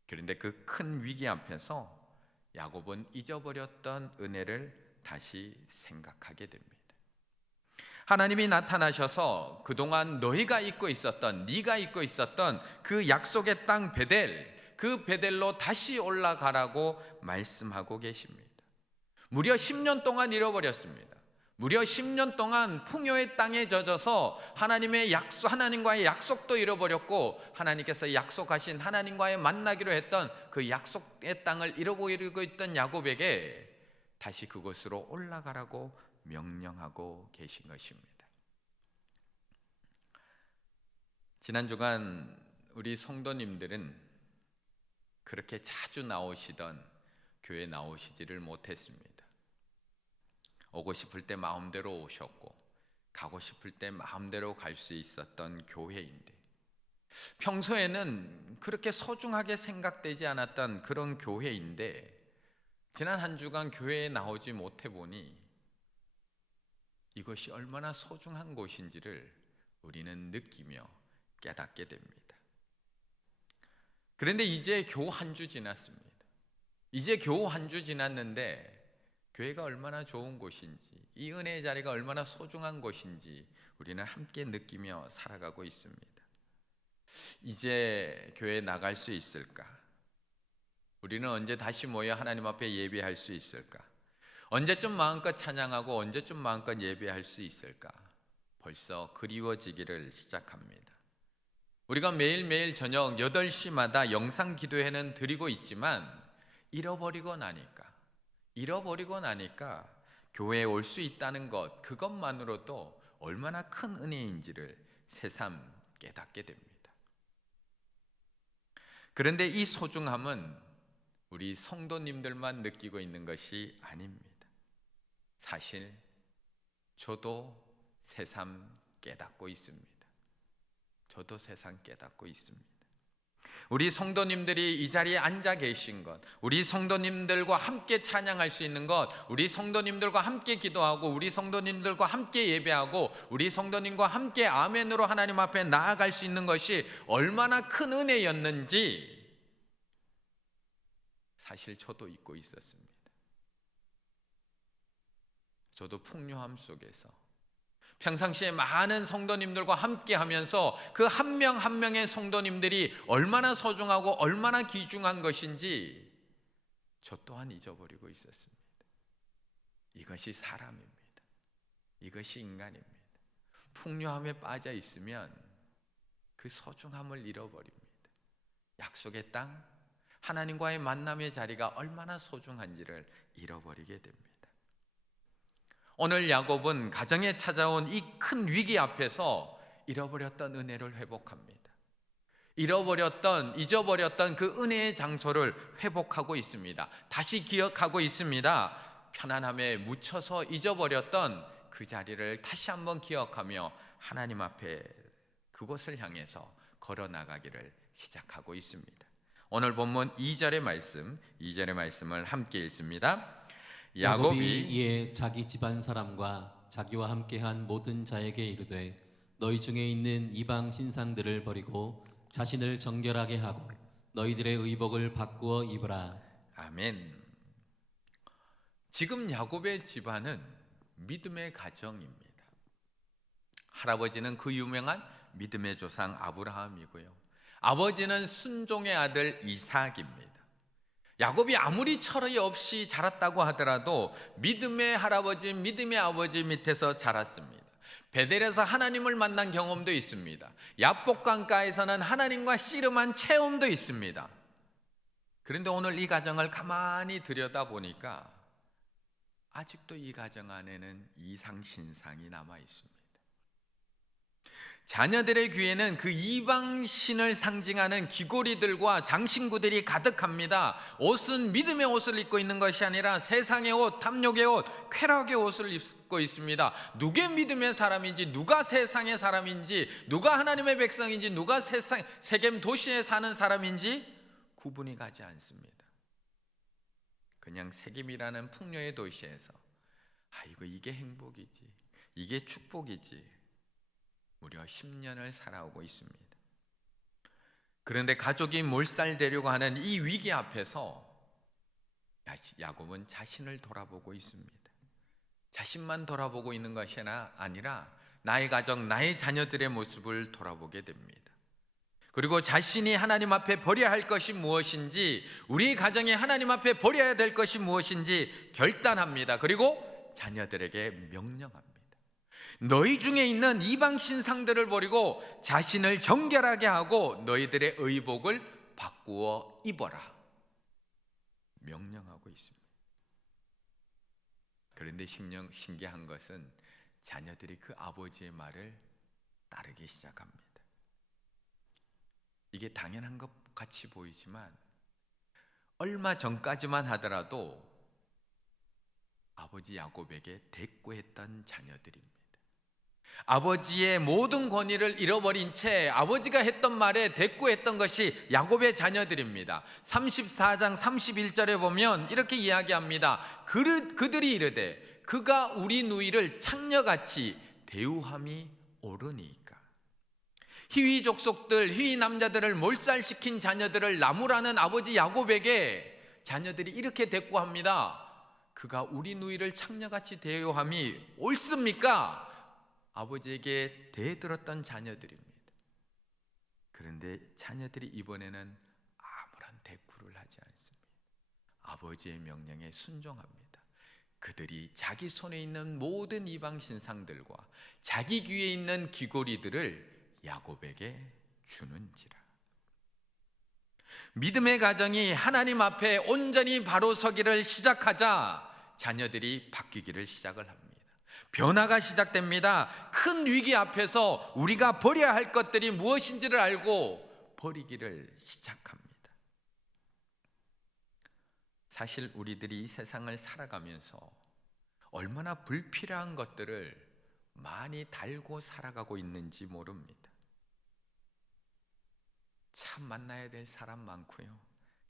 그런데 그 큰 위기 앞에서 야곱은 잊어버렸던 은혜를 다시 생각하게 됩니다. 하나님이 나타나셔서 그동안 너희가 잊고 있었던, 네가 잊고 있었던 그 약속의 땅 베델, 그 베델로 다시 올라가라고 말씀하고 계십니다. 무려 10년 동안 잃어버렸습니다. 무려 10년 동안 풍요의 땅에 젖어서 하나님과의 약속도 잃어버렸고, 하나님께서 약속하신 하나님과의 만나기로 했던 그 약속의 땅을 잃어버리고 있던 야곱에게 다시 그곳으로 올라가라고 명령하고 계신 것입니다. 지난 주간 우리 성도님들은 그렇게 자주 나오시던 교회 나오시지를 못했습니다. 오고 싶을 때 마음대로 오셨고 가고 싶을 때 마음대로 갈 수 있었던 교회인데, 평소에는 그렇게 소중하게 생각되지 않았던 그런 교회인데, 지난 한 주간 교회에 나오지 못해 보니 이것이 얼마나 소중한 곳인지를 우리는 느끼며 깨닫게 됩니다. 그런데 이제 겨우 한 주 지났습니다. 이제 겨우 한 주 지났는데 교회가 얼마나 좋은 곳인지, 이 은혜의 자리가 얼마나 소중한 곳인지 우리는 함께 느끼며 살아가고 있습니다. 이제 교회에 나갈 수 있을까? 우리는 언제 다시 모여 하나님 앞에 예배할 수 있을까? 언제쯤 마음껏 찬양하고 언제쯤 마음껏 예배할 수 있을까? 벌써 그리워지기를 시작합니다. 우리가 매일매일 저녁 8시마다 영상 기도회는 드리고 있지만 잃어버리고 나니까 교회에 올 수 있다는 것, 그것만으로도 얼마나 큰 은혜인지를 새삼 깨닫게 됩니다. 그런데 이 소중함은 우리 성도님들만 느끼고 있는 것이 아닙니다. 사실 저도 새삼 깨닫고 있습니다. 우리 성도님들이 이 자리에 앉아 계신 것, 우리 성도님들과 함께 찬양할 수 있는 것, 우리 성도님들과 함께 기도하고 우리 성도님들과 함께 예배하고 우리 성도님과 함께 아멘으로 하나님 앞에 나아갈 수 있는 것이 얼마나 큰 은혜였는지 사실 저도 잊고 있었습니다. 저도 풍요함 속에서 평상시에 많은 성도님들과 함께 하면서 그 한 명 한 명의 성도님들이 얼마나 소중하고 얼마나 귀중한 것인지 저 또한 잊어버리고 있었습니다. 이것이 사람입니다. 이것이 인간입니다. 풍요함에 빠져 있으면 그 소중함을 잃어버립니다. 약속의 땅, 하나님과의 만남의 자리가 얼마나 소중한지를 잃어버리게 됩니다. 오늘 야곱은 가정에 찾아온 이 큰 위기 앞에서 잃어버렸던 은혜를 회복합니다. 잊어버렸던 그 은혜의 장소를 회복하고 있습니다. 다시 기억하고 있습니다. 편안함에 묻혀서 잊어버렸던 그 자리를 다시 한번 기억하며 하나님 앞에 그곳을 향해서 걸어나가기를 시작하고 있습니다. 오늘 본문 2절의 말씀을 함께 읽습니다. 야곱이 이에 자기 집안 사람과 자기와 함께한 모든 자에게 이르되 너희 중에 있는 이방 신상들을 버리고 자신을 정결하게 하고 너희들의 의복을 바꾸어 입으라. 아멘. 지금 야곱의 집안은 믿음의 가정입니다. 할아버지는 그 유명한 믿음의 조상 아브라함이고요, 아버지는 순종의 아들 이삭입니다. 야곱이 아무리 철이 없이 자랐다고 하더라도 믿음의 할아버지, 믿음의 아버지 밑에서 자랐습니다. 베델에서 하나님을 만난 경험도 있습니다. 야복강가에서는 하나님과 씨름한 체험도 있습니다. 그런데 오늘 이 가정을 가만히 들여다보니까 아직도 이 가정 안에는 이상신상이 남아 있습니다. 자녀들의 귀에는 그 이방신을 상징하는 귀고리들과 장신구들이 가득합니다. 옷은 믿음의 옷을 입고 있는 것이 아니라 세상의 옷, 탐욕의 옷, 쾌락의 옷을 입고 있습니다. 누가 믿음의 사람인지, 누가 세상의 사람인지, 누가 하나님의 백성인지, 누가 세겜 도시에 사는 사람인지 구분이 가지 않습니다. 그냥 세겜이라는 풍요의 도시에서 이게 행복이지, 이게 축복이지 무려 10년을 살아오고 있습니다. 그런데 가족이 몰살되려고 하는 이 위기 앞에서 야곱은 자신을 돌아보고 있습니다. 자신만 돌아보고 있는 것이 아니라 나의 가정, 나의 자녀들의 모습을 돌아보게 됩니다. 그리고 자신이 하나님 앞에 버려야 할 것이 무엇인지, 우리 가정에 하나님 앞에 버려야 될 것이 무엇인지 결단합니다. 그리고 자녀들에게 명령합니다. 너희 중에 있는 이방 신상들을 버리고 자신을 정결하게 하고 너희들의 의복을 바꾸어 입어라 명령하고 있습니다. 그런데 신기한 것은 자녀들이 그 아버지의 말을 따르기 시작합니다. 이게 당연한 것 같이 보이지만 얼마 전까지만 하더라도 아버지 야곱에게 대꾸했던 자녀들입니다. 아버지의 모든 권위를 잃어버린 채 아버지가 했던 말에 대꾸했던 것이 야곱의 자녀들입니다. 34장 31절에 보면 이렇게 이야기합니다. 그들이 이르되 그가 우리 누이를 창녀같이 대우함이 옳으니까. 희위 족속들, 희위 남자들을 몰살시킨 자녀들을 나무라는 아버지 야곱에게 자녀들이 이렇게 대꾸합니다. 그가 우리 누이를 창녀같이 대우함이 옳습니까? 아버지에게 대들었던 자녀들입니다. 그런데 자녀들이 이번에는 아무런 대꾸를 하지 않습니다. 아버지의 명령에 순종합니다. 그들이 자기 손에 있는 모든 이방 신상들과 자기 귀에 있는 귀고리들을 야곱에게 주는지라. 믿음의 가정이 하나님 앞에 온전히 바로 서기를 시작하자 자녀들이 바뀌기를 시작을 합니다. 변화가 시작됩니다. 큰 위기 앞에서 우리가 버려야 할 것들이 무엇인지를 알고 버리기를 시작합니다. 사실 우리들이 이 세상을 살아가면서 얼마나 불필요한 것들을 많이 달고 살아가고 있는지 모릅니다. 참 만나야 될 사람 많고요,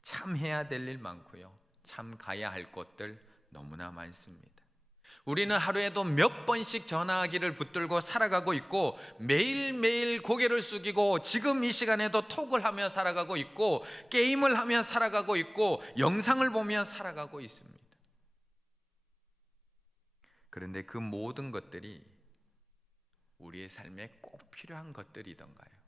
참 해야 될 일 많고요, 참 가야 할 곳들 너무나 많습니다. 우리는 하루에도 몇 번씩 전화기를 붙들고 살아가고 있고 매일매일 고개를 숙이고 지금 이 시간에도 톡을 하며 살아가고 있고 게임을 하며 살아가고 있고 영상을 보며 살아가고 있습니다. 그런데 그 모든 것들이 우리의 삶에 꼭 필요한 것들이던가요?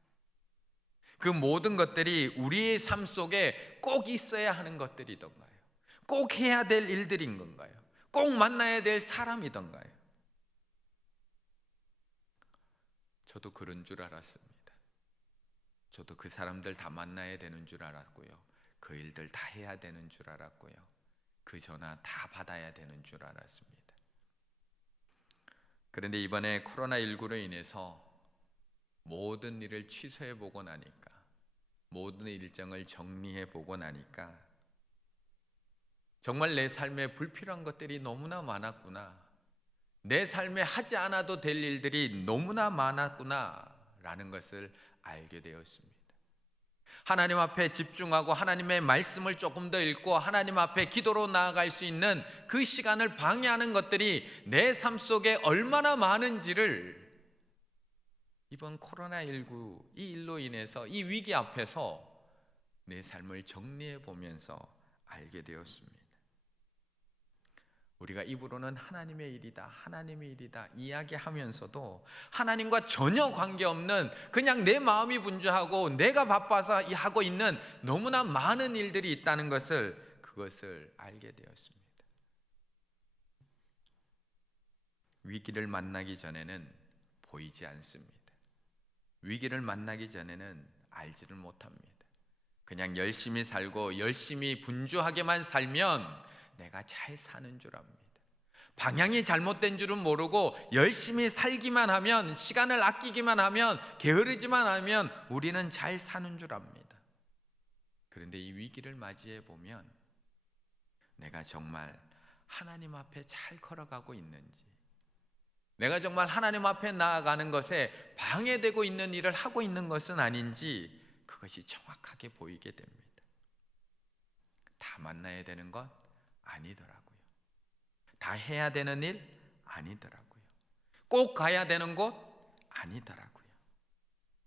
그 모든 것들이 우리의 삶 속에 꼭 있어야 하는 것들이던가요? 꼭 해야 될 일들인 건가요? 꼭 만나야 될 사람이던가요? 저도 그런 줄 알았습니다. 저도 그 사람들 다 만나야 되는 줄 알았고요, 그 일들 다 해야 되는 줄 알았고요, 그 전화 다 받아야 되는 줄 알았습니다. 그런데 이번에 코로나19로 인해서 모든 일을 취소해 보고 나니까, 모든 일정을 정리해 보고 나니까 정말 내 삶에 불필요한 것들이 너무나 많았구나, 내 삶에 하지 않아도 될 일들이 너무나 많았구나 라는 것을 알게 되었습니다. 하나님 앞에 집중하고 하나님의 말씀을 조금 더 읽고 하나님 앞에 기도로 나아갈 수 있는 그 시간을 방해하는 것들이 내 삶 속에 얼마나 많은지를 이번 코로나19 이 일로 인해서, 이 위기 앞에서 내 삶을 정리해 보면서 알게 되었습니다. 우리가 입으로는 하나님의 일이다, 하나님의 일이다 이야기하면서도 하나님과 전혀 관계없는 그냥 내 마음이 분주하고 내가 바빠서 하고 있는 너무나 많은 일들이 있다는 그것을 알게 되었습니다. 위기를 만나기 전에는 보이지 않습니다. 위기를 만나기 전에는 알지를 못합니다. 그냥 열심히 살고 열심히 분주하게만 살면 내가 잘 사는 줄 압니다. 방향이 잘못된 줄은 모르고 열심히 살기만 하면, 시간을 아끼기만 하면, 게으르지만 하면 우리는 잘 사는 줄 압니다. 그런데 이 위기를 맞이해 보면 내가 정말 하나님 앞에 잘 걸어가고 있는지, 내가 정말 하나님 앞에 나아가는 것에 방해되고 있는 일을 하고 있는 것은 아닌지 그것이 정확하게 보이게 됩니다. 다 만나야 되는 것 아니더라고요. 다 해야 되는 일 아니더라고요. 꼭 가야 되는 곳 아니더라고요.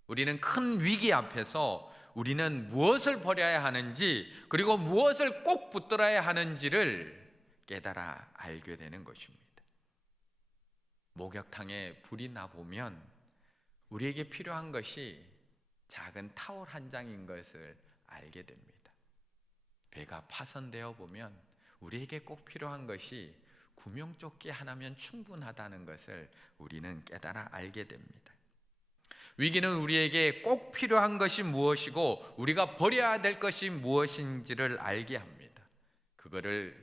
우리는 큰 위기 앞에서 우리는 무엇을 버려야 하는지, 그리고 무엇을 꼭 붙들어야 하는지를 깨달아 알게 되는 것입니다. 목욕탕에 불이 나보면 우리에게 필요한 것이 작은 타월 한 장인 것을 알게 됩니다. 배가 파손되어 보면 우리에게 꼭 필요한 것이 구명조끼 하나면 충분하다는 것을 우리는 깨달아 알게 됩니다. 위기는 우리에게 꼭 필요한 것이 무엇이고 우리가 버려야 될 것이 무엇인지를 알게 합니다.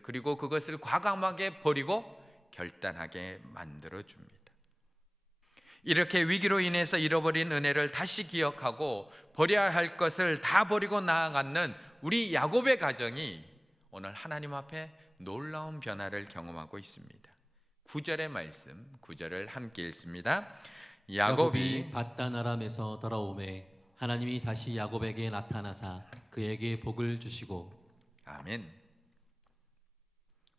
그리고 그것을 과감하게 버리고 결단하게 만들어줍니다. 이렇게 위기로 인해서 잃어버린 은혜를 다시 기억하고 버려야 할 것을 다 버리고 나아가는 우리 야곱의 가정이 오늘 하나님 앞에 놀라운 변화를 경험하고 있습니다. 9절의 말씀, 9절을 함께 읽습니다. 야곱이 밧단 아람에서 돌아오매 하나님이 다시 야곱에게 나타나사 그에게 복을 주시고. 아멘.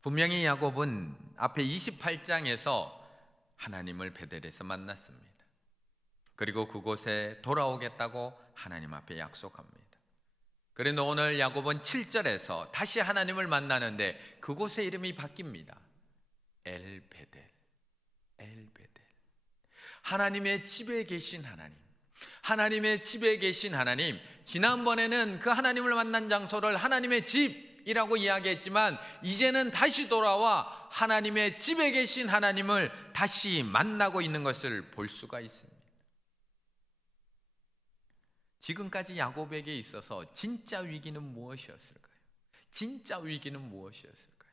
분명히 야곱은 앞에 28장에서 하나님을 베델에서 만났습니다. 그리고 그곳에 돌아오겠다고 하나님 앞에 약속합니다. 그런데 오늘 야곱은 7절에서 다시 하나님을 만나는데 그곳의 이름이 바뀝니다. 엘베델. 엘베델. 하나님의 집에 계신 하나님. 하나님의 집에 계신 하나님. 지난번에는 그 하나님을 만난 장소를 하나님의 집이라고 이야기했지만 이제는 다시 돌아와 하나님의 집에 계신 하나님을 다시 만나고 있는 것을 볼 수가 있습니다. 지금까지 야곱에게 있어서 진짜 위기는 무엇이었을까요? 진짜 위기는 무엇이었을까요?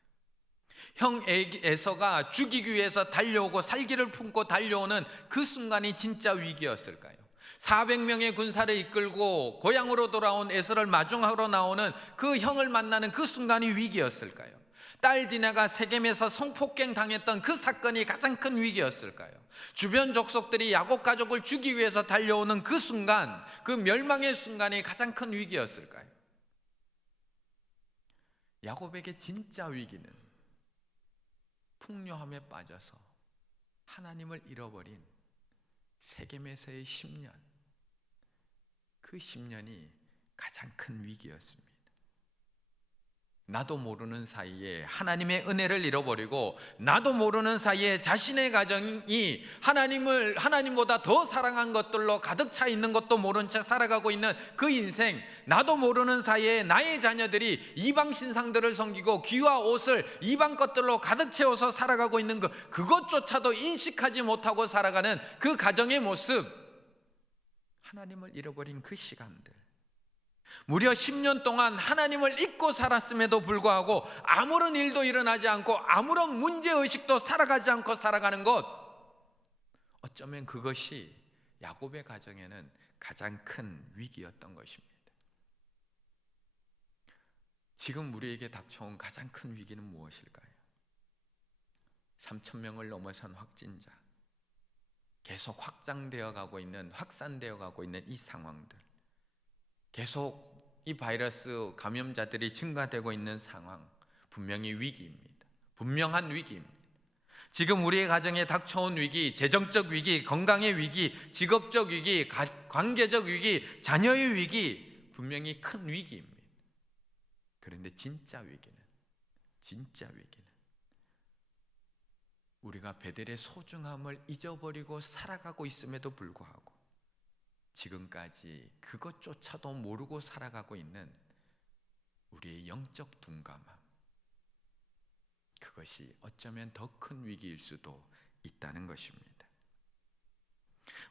형 에서가 죽이기 위해서 달려오고 살기를 품고 달려오는 그 순간이 진짜 위기였을까요? 400명의 군사를 이끌고 고향으로 돌아온 에서를 마중하러 나오는 그 형을 만나는 그 순간이 위기였을까요? 딸 디나가 세겜에서 성폭행 당했던 그 사건이 가장 큰 위기였을까요? 주변 족속들이 야곱 가족을 죽이기 위해서 달려오는 그 순간, 그 멸망의 순간이 가장 큰 위기였을까요? 야곱에게 진짜 위기는 풍요함에 빠져서 하나님을 잃어버린 세겜에서의 10년, 그 10년이 가장 큰 위기였습니다. 나도 모르는 사이에 하나님의 은혜를 잃어버리고 나도 모르는 사이에 자신의 가정이 하나님보다 더 사랑한 것들로 가득 차 있는 것도 모른 채 살아가고 있는 그 인생, 나도 모르는 사이에 나의 자녀들이 이방 신상들을 섬기고 귀와 옷을 이방 것들로 가득 채워서 살아가고 있는 그것조차도 인식하지 못하고 살아가는 그 가정의 모습, 하나님을 잃어버린 그 시간들, 무려 10년 동안 하나님을 잊고 살았음에도 불구하고 아무런 일도 일어나지 않고 아무런 문제의식도 살아가지 않고 살아가는 것, 어쩌면 그것이 야곱의 가정에는 가장 큰 위기였던 것입니다. 지금 우리에게 닥쳐온 가장 큰 위기는 무엇일까요? 3,000명을 넘어선 확진자, 계속 확산되어 가고 있는 이 상황들, 계속 이 바이러스 감염자들이 증가되고 있는 상황, 분명히 위기입니다. 분명한 위기입니다. 지금 우리의 가정에 닥쳐온 위기, 재정적 위기, 건강의 위기, 직업적 위기, 관계적 위기, 자녀의 위기, 분명히 큰 위기입니다. 그런데 진짜 위기는 우리가 베델의 소중함을 잊어버리고 살아가고 있음에도 불구하고 지금까지 그것조차도 모르고 살아가고 있는 우리의 영적 둔감함, 그것이 어쩌면 더 큰 위기일 수도 있다는 것입니다.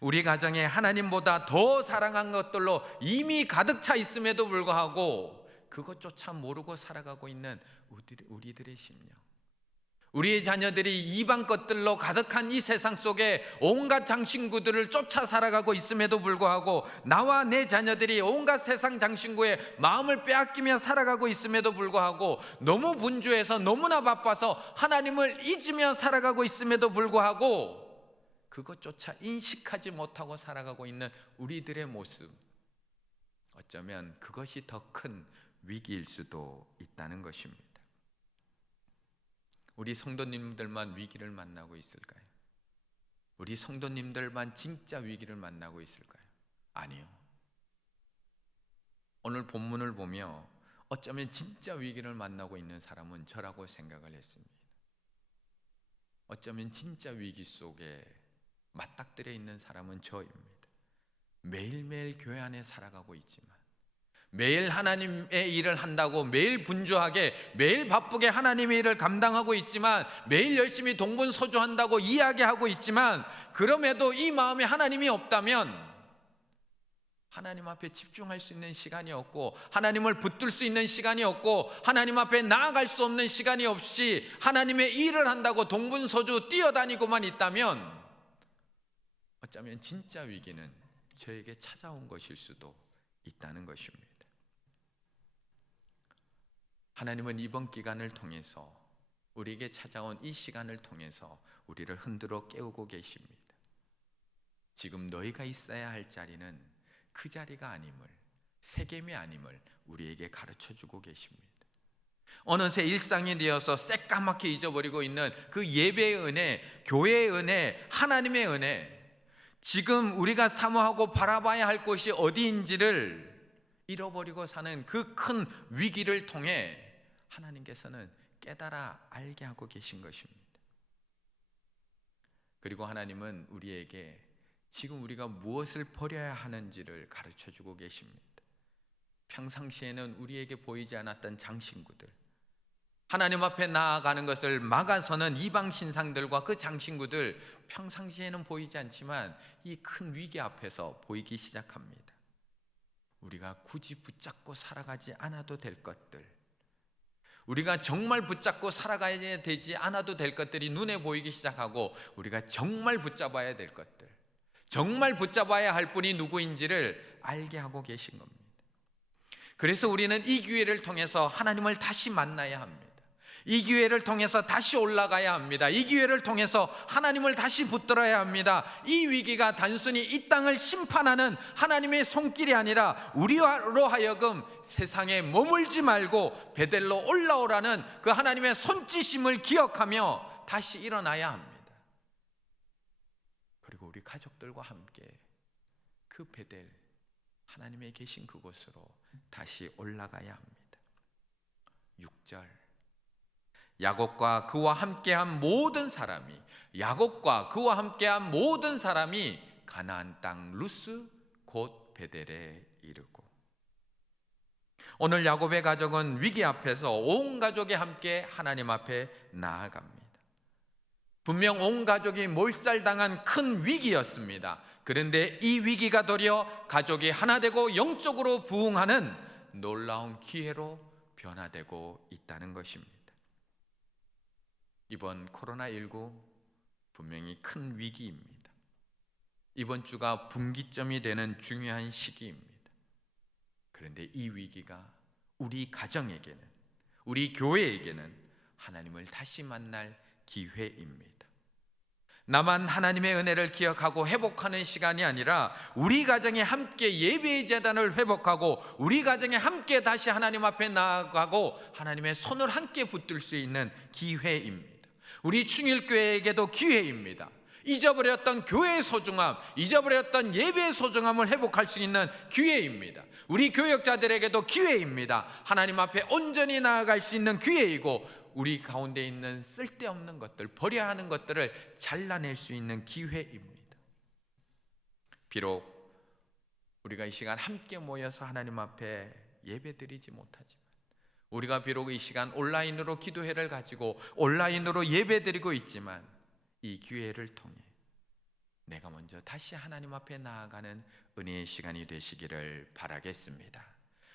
우리 가정에 하나님보다 더 사랑한 것들로 이미 가득 차 있음에도 불구하고 그것조차 모르고 살아가고 있는 우리들의 심령, 우리의 자녀들이 이방 것들로 가득한 이 세상 속에 온갖 장신구들을 쫓아 살아가고 있음에도 불구하고, 나와 내 자녀들이 온갖 세상 장신구에 마음을 빼앗기며 살아가고 있음에도 불구하고, 너무 분주해서 너무나 바빠서 하나님을 잊으며 살아가고 있음에도 불구하고 그것조차 인식하지 못하고 살아가고 있는 우리들의 모습, 어쩌면 그것이 더 큰 위기일 수도 있다는 것입니다. 우리 성도님들만 위기를 만나고 있을까요? 우리 성도님들만 진짜 위기를 만나고 있을까요? 아니요. 오늘 본문을 보며 어쩌면 진짜 위기를 만나고 있는 사람은 저라고 생각을 했습니다. 어쩌면 진짜 위기 속에 맞닥뜨려 있는 사람은 저입니다. 매일매일 교회 안에 살아가고 있지만, 매일 하나님의 일을 한다고 매일 분주하게 매일 바쁘게 하나님의 일을 감당하고 있지만, 매일 열심히 동분서주한다고 이야기하고 있지만, 그럼에도 이 마음에 하나님이 없다면 하나님 앞에 집중할 수 있는 시간이 없고, 하나님을 붙들 수 있는 시간이 없고, 하나님 앞에 나아갈 수 없는 시간이 없이 하나님의 일을 한다고 동분서주 뛰어다니고만 있다면, 어쩌면 진짜 위기는 저에게 찾아온 것일 수도 있다는 것입니다. 하나님은 이번 기간을 통해서, 우리에게 찾아온 이 시간을 통해서 우리를 흔들어 깨우고 계십니다. 지금 너희가 있어야 할 자리는 그 자리가 아님을, 세겜이 아님을 우리에게 가르쳐주고 계십니다. 어느새 일상이 되어서 새까맣게 잊어버리고 있는 그 예배의 은혜, 교회의 은혜, 하나님의 은혜, 지금 우리가 사모하고 바라봐야 할 곳이 어디인지를 잃어버리고 사는 그 큰 위기를 통해 하나님께서는 깨달아 알게 하고 계신 것입니다. 그리고 하나님은 우리에게 지금 우리가 무엇을 버려야 하는지를 가르쳐주고 계십니다. 평상시에는 우리에게 보이지 않았던 장신구들, 하나님 앞에 나아가는 것을 막아서는 이방 신상들과 그 장신구들, 평상시에는 보이지 않지만 이 큰 위기 앞에서 보이기 시작합니다. 우리가 굳이 붙잡고 살아가지 않아도 될 것들, 우리가 정말 붙잡고 살아가야 되지 않아도 될 것들이 눈에 보이기 시작하고, 우리가 정말 붙잡아야 될 것들, 정말 붙잡아야 할 분이 누구인지를 알게 하고 계신 겁니다. 그래서 우리는 이 기회를 통해서 하나님을 다시 만나야 합니다. 이 기회를 통해서 다시 올라가야 합니다. 이 기회를 통해서 하나님을 다시 붙들어야 합니다. 이 위기가 단순히 이 땅을 심판하는 하나님의 손길이 아니라 우리로 하여금 세상에 머물지 말고 베델로 올라오라는 그 하나님의 손짓임을 기억하며 다시 일어나야 합니다. 그리고 우리 가족들과 함께 그 베델, 하나님의 계신 그곳으로 다시 올라가야 합니다. 6절, 야곱과 그와 함께한 모든 사람이, 야곱과 그와 함께한 모든 사람이 가나안 땅 루스 곧 베델에 이르고. 오늘 야곱의 가족은 위기 앞에서 온 가족이 함께 하나님 앞에 나아갑니다. 분명 온 가족이 몰살당한 큰 위기였습니다. 그런데 이 위기가 도리어 가족이 하나 되고 영적으로 부흥하는 놀라운 기회로 변화되고 있다는 것입니다. 이번 코로나19 분명히 큰 위기입니다. 이번 주가 분기점이 되는 중요한 시기입니다. 그런데 이 위기가 우리 가정에게는, 우리 교회에게는 하나님을 다시 만날 기회입니다. 나만 하나님의 은혜를 기억하고 회복하는 시간이 아니라 우리 가정에 함께 예배의 제단을 회복하고 우리 가정에 함께 다시 하나님 앞에 나아가고 하나님의 손을 함께 붙들 수 있는 기회입니다. 우리 충일교회에게도 기회입니다. 잊어버렸던 교회의 소중함, 잊어버렸던 예배의 소중함을 회복할 수 있는 기회입니다. 우리 교역자들에게도 기회입니다. 하나님 앞에 온전히 나아갈 수 있는 기회이고, 우리 가운데 있는 쓸데없는 것들, 버려야 하는 것들을 잘라낼 수 있는 기회입니다. 비록 우리가 이 시간 함께 모여서 하나님 앞에 예배드리지 못하지만, 우리가 비록 이 시간 온라인으로 기도회를 가지고 온라인으로 예배드리고 있지만, 이 기회를 통해 내가 먼저 다시 하나님 앞에 나아가는 은혜의 시간이 되시기를 바라겠습니다.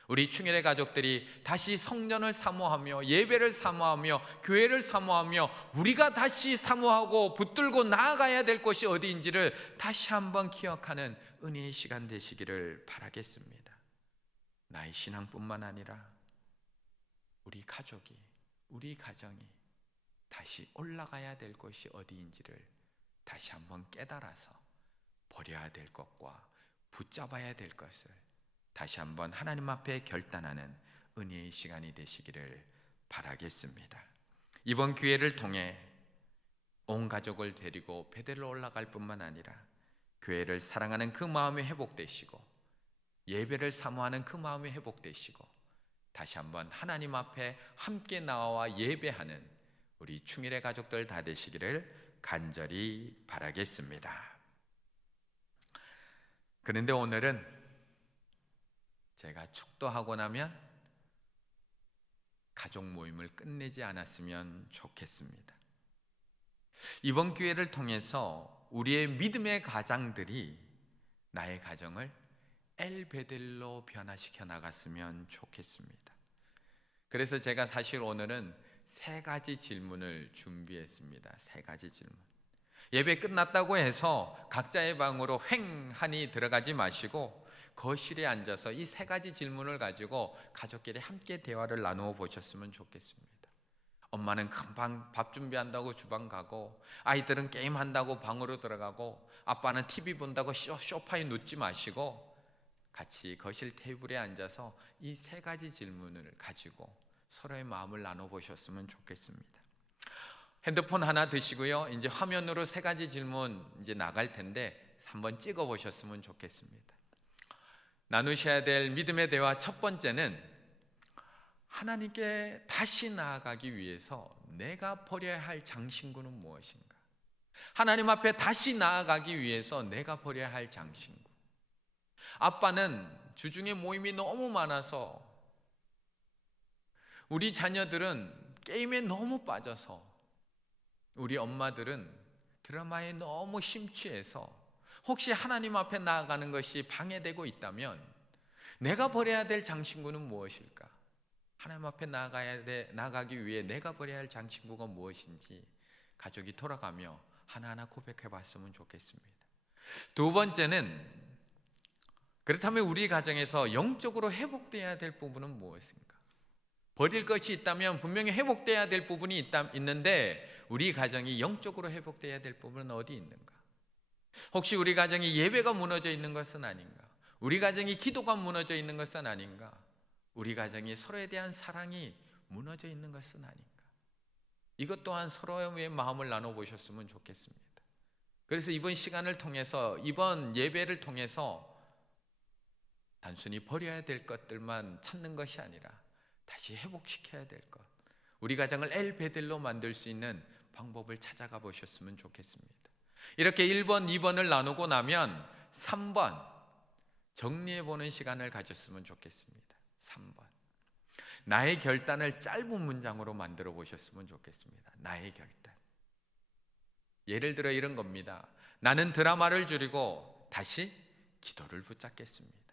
우리 충일의 가족들이 다시 성전을 사모하며 예배를 사모하며 교회를 사모하며 우리가 다시 사모하고 붙들고 나아가야 될 곳이 어디인지를 다시 한번 기억하는 은혜의 시간 되시기를 바라겠습니다. 나의 신앙뿐만 아니라 우리 가족이, 우리 가정이 다시 올라가야 될 곳이 어디인지를 다시 한번 깨달아서 버려야 될 것과 붙잡아야 될 것을 다시 한번 하나님 앞에 결단하는 은혜의 시간이 되시기를 바라겠습니다. 이번 기회를 통해 온 가족을 데리고 베델로 올라갈 뿐만 아니라 교회를 사랑하는 그 마음이 회복되시고 예배를 사모하는 그 마음이 회복되시고 다시 한번 하나님 앞에 함께 나와 예배하는 우리 충일의 가족들 다 되시기를 간절히 바라겠습니다. 그런데 오늘은 제가 축도하고 나면 가족 모임을 끝내지 않았으면 좋겠습니다. 이번 기회를 통해서 우리의 믿음의 가장들이 나의 가정을 엘베델로 변화시켜 나갔으면 좋겠습니다. 그래서 제가 사실 오늘은 3가지 질문을 준비했습니다. 3가지 질문. 예배 끝났다고 해서 각자의 방으로 횡하니 들어가지 마시고 거실에 앉아서 이 3가지 질문을 가지고 가족끼리 함께 대화를 나누어 보셨으면 좋겠습니다. 엄마는 금방 밥 준비한다고 주방 가고 아이들은 게임한다고 방으로 들어가고 아빠는 TV 본다고 소파에 눕지 마시고 같이 거실 테이블에 앉아서 이 3가지 질문을 가지고 서로의 마음을 나눠보셨으면 좋겠습니다. 핸드폰 하나 드시고요. 이제 화면으로 3가지 질문 이제 나갈 텐데 한번 찍어 보셨으면 좋겠습니다. 나누셔야 될 믿음의 대화 첫 번째는 하나님께 다시 나아가기 위해서 내가 버려야 할 장신구는 무엇인가? 하나님 앞에 다시 나아가기 위해서 내가 버려야 할 장신구. 아빠는 주중에 모임이 너무 많아서 우리 자녀들은 게임에 너무 빠져서 우리 엄마들은 드라마에 너무 심취해서 혹시 하나님 앞에 나아가는 것이 방해되고 있다면 내가 버려야 될 장신구는 무엇일까? 하나님 앞에 나아가기 위해 내가 버려야 할 장신구가 무엇인지 가족이 돌아가며 하나하나 고백해 봤으면 좋겠습니다. 두 번째는 그렇다면 우리 가정에서 영적으로 회복되어야 될 부분은 무엇인가? 버릴 것이 있다면 분명히 회복되어야 될 부분이 있는데 우리 가정이 영적으로 회복되어야 될 부분은 어디 있는가? 혹시 우리 가정이 예배가 무너져 있는 것은 아닌가? 우리 가정이 기도가 무너져 있는 것은 아닌가? 우리 가정이 서로에 대한 사랑이 무너져 있는 것은 아닌가? 이것 또한 서로의 마음을 나눠보셨으면 좋겠습니다. 그래서 이번 시간을 통해서 이번 예배를 통해서 단순히 버려야 될 것들만 찾는 것이 아니라 다시 회복시켜야 될 것, 우리 가정을 엘베델로 만들 수 있는 방법을 찾아가 보셨으면 좋겠습니다. 이렇게 1번, 2번을 나누고 나면 3번 정리해보는 시간을 가졌으면 좋겠습니다. 3번 나의 결단을 짧은 문장으로 만들어 보셨으면 좋겠습니다. 나의 결단. 예를 들어 이런 겁니다. 나는 드라마를 줄이고 다시 기도를 붙잡겠습니다.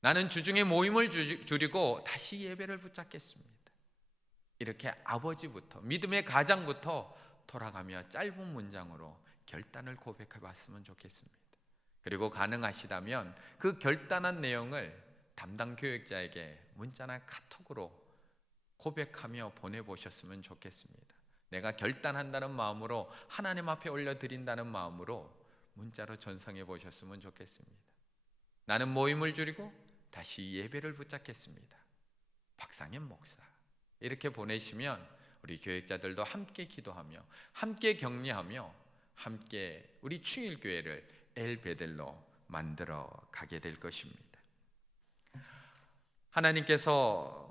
나는 주중에 모임을 줄이고 다시 예배를 붙잡겠습니다. 이렇게 아버지부터 믿음의 가장부터 돌아가며 짧은 문장으로 결단을 고백해 봤으면 좋겠습니다. 그리고 가능하시다면 그 결단한 내용을 담당 교육자에게 문자나 카톡으로 고백하며 보내보셨으면 좋겠습니다. 내가 결단한다는 마음으로 하나님 앞에 올려드린다는 마음으로 문자로 전송해 보셨으면 좋겠습니다. 나는 모임을 줄이고 다시 예배를 붙잡겠습니다. 박상현 목사. 이렇게 보내시면 우리 교육자들도 함께 기도하며 함께 격려하며 함께 우리 충일교회를 엘베델로 만들어 가게 될 것입니다. 하나님께서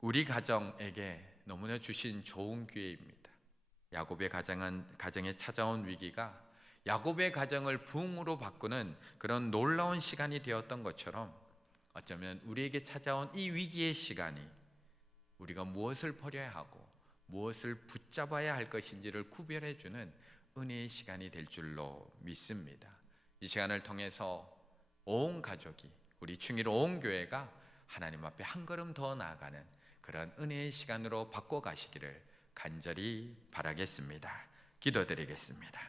우리 가정에게 너무나 주신 좋은 기회입니다. 야곱의 가정에 찾아온 위기가 야곱의 가정을 부흥으로 바꾸는 그런 놀라운 시간이 되었던 것처럼 어쩌면 우리에게 찾아온 이 위기의 시간이 우리가 무엇을 버려야 하고 무엇을 붙잡아야 할 것인지를 구별해 주는 은혜의 시간이 될 줄로 믿습니다. 이 시간을 통해서 온 가족이 우리 충일 온 교회가 하나님 앞에 한 걸음 더 나아가는 그런 은혜의 시간으로 바꿔가시기를 간절히 바라겠습니다. 기도드리겠습니다.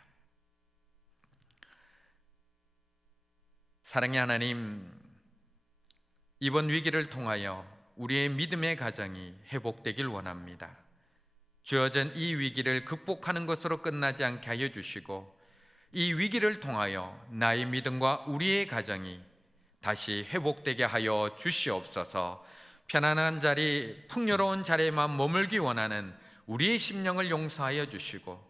사랑의 하나님, 이번 위기를 통하여 우리의 믿음의 가정이 회복되길 원합니다. 주어진 이 위기를 극복하는 것으로 끝나지 않게 하여 주시고, 이 위기를 통하여 나의 믿음과 우리의 가정이 다시 회복되게 하여 주시옵소서. 편안한 자리, 풍요로운 자리에만 머물기 원하는 우리의 심령을 용서하여 주시고,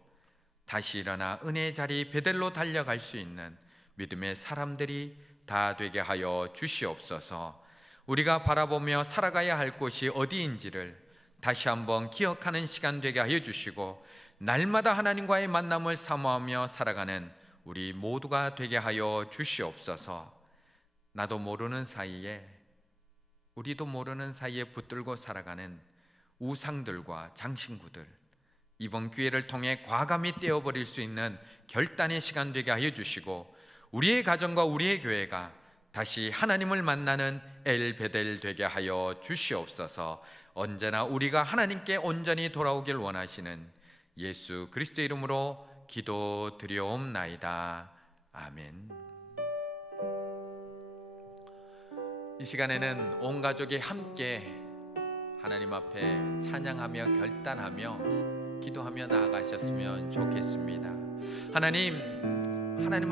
다시 일어나 은혜의 자리 베델로 달려갈 수 있는 믿음의 사람들이 다 되게 하여 주시옵소서. 우리가 바라보며 살아가야 할 곳이 어디인지를 다시 한번 기억하는 시간 되게 하여 주시고, 날마다 하나님과의 만남을 사모하며 살아가는 우리 모두가 되게 하여 주시옵소서. 나도 모르는 사이에, 우리도 모르는 사이에 붙들고 살아가는 우상들과 장신구들, 이번 기회를 통해 과감히 떼어버릴 수 있는 결단의 시간 되게 하여 주시고, 우리의 가정과 우리의 교회가 다시 하나님을 만나는 엘베델 되게 하여 주시옵소서. 언제나 우리가 하나님께 온전히 돌아오길 원하시는 예수 그리스도의 이름으로 기도드리옵나이다. 아멘. 이 시간에는 온 가족이 함께 하나님 앞에 찬양하며 결단하며 기도하며 나아가셨으면 좋겠습니다. 하나님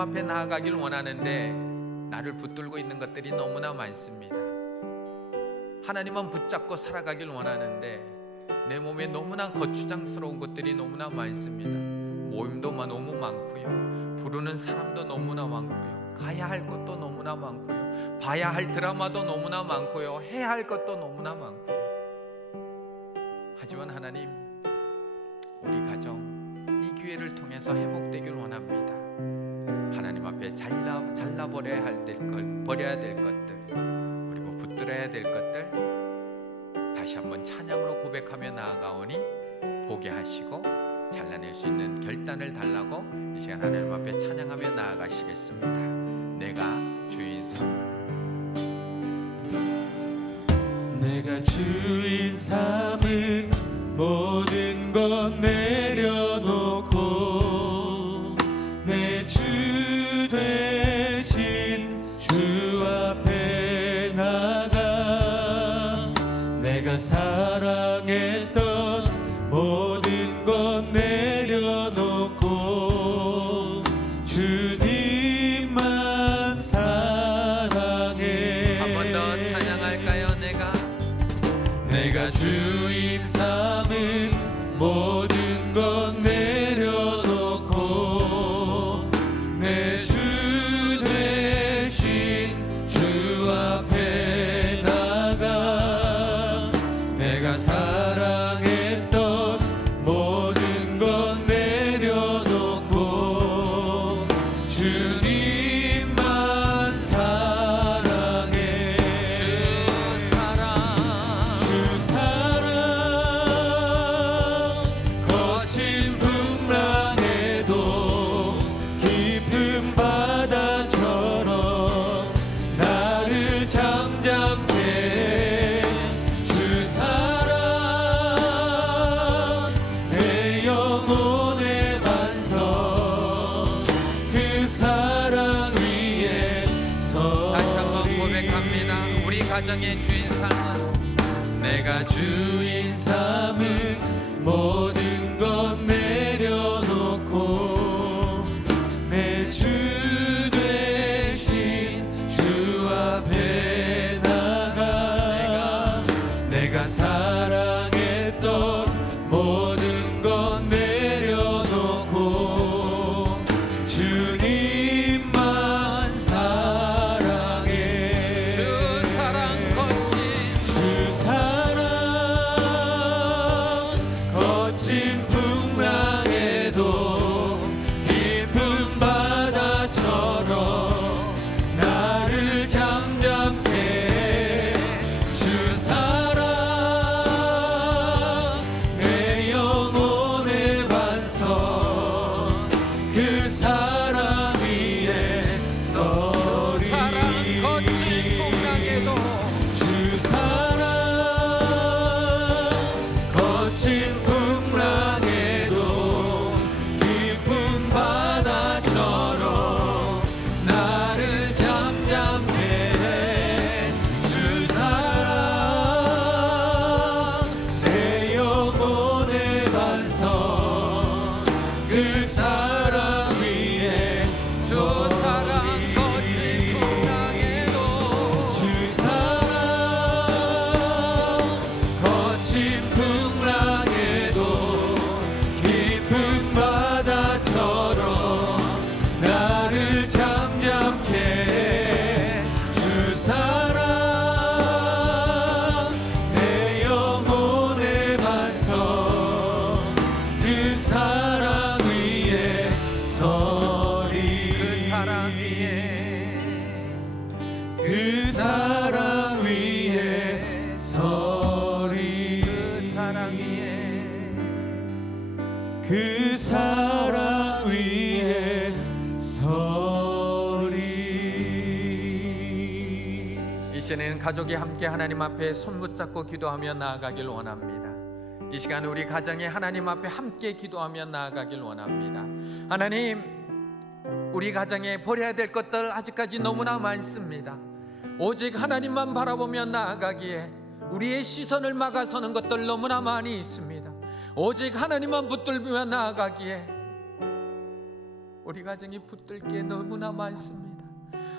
앞에 나아가길 원하는데 나를 붙들고 있는 것들이 너무나 많습니다. 하나님만 붙잡고 살아가길 원하는데 내 몸에 너무나 거추장스러운 것들이 너무나 많습니다. 모임도 너무 많고요, 부르는 사람도 너무나 많고요, 가야 할 것도 너무나 많고요, 봐야 할 드라마도 너무나 많고요, 해야 할 것도 너무나 많고요. 하지만 하나님, 우리 가정 이 기회를 통해서 회복되길 원합니다. 하나님 앞에 잘라버려야 버려야 될 것들, 그리고 붙들어야 될 것들 다시 한번 찬양으로 고백하며 나아가오니 보게 하시고 잘라낼 수 있는 결단을 달라고 이 시간 하나님 앞에 찬양하며 나아가시겠습니다. 내가 주인 삼. 내가 주인 삼은 모든 것 내려놓고 내 주 되신 주 앞에 나가 내가 사랑했던 모든 것 내려놓고 주님만 사랑해. 한 번 더 찬양할까요? 내가 주인 삼은 모든 것 내려놓고 내 주 되신 주 앞에 나가 내가 사랑했던 모든 것 내려놓고 주님만 사랑해. 주 사랑 거친 풍랑에도 깊은 바다처럼 나를 잠잠케 주 사랑 내 영혼의 반석 그 사랑 위에 서 다시 한번 고백합니다. 우리 가정의 주인 삼은 내가 주인 삼은 모든 것 내려놓고 내 주 되신 주 앞에 나가 내가 사랑했던 모든 것 내려놓고 주님만 사랑해. 주 사랑 거친 주 사랑 거친 거친 풍랑에도 깊은 바다처럼 나를 잠잠케 해 주 사랑 내 영혼의 반석 그 사랑 위에 소리 주 사랑 거친 풍랑에도 깊은 바다처럼 나를 잠잠케 해 주 사랑 내 영혼의 반석 그 사랑 위에 서리 그 사랑 위에 서리 그 사랑 위에 서리. 이제는 가족이 함께 하나님 앞에 손붙잡고 기도하며 나아가길 원합니다. 이 시간 우리 가정이 하나님 앞에 함께 기도하며 나아가길 원합니다. 하나님, 우리 가정에 버려야 될 것들 아직까지 너무나 많습니다. 오직 하나님만 바라보며 나아가기에 우리의 시선을 막아서는 것들 너무나 많이 있습니다. 오직 하나님만 붙들며 나아가기에 우리 가정이 붙들 게 너무나 많습니다.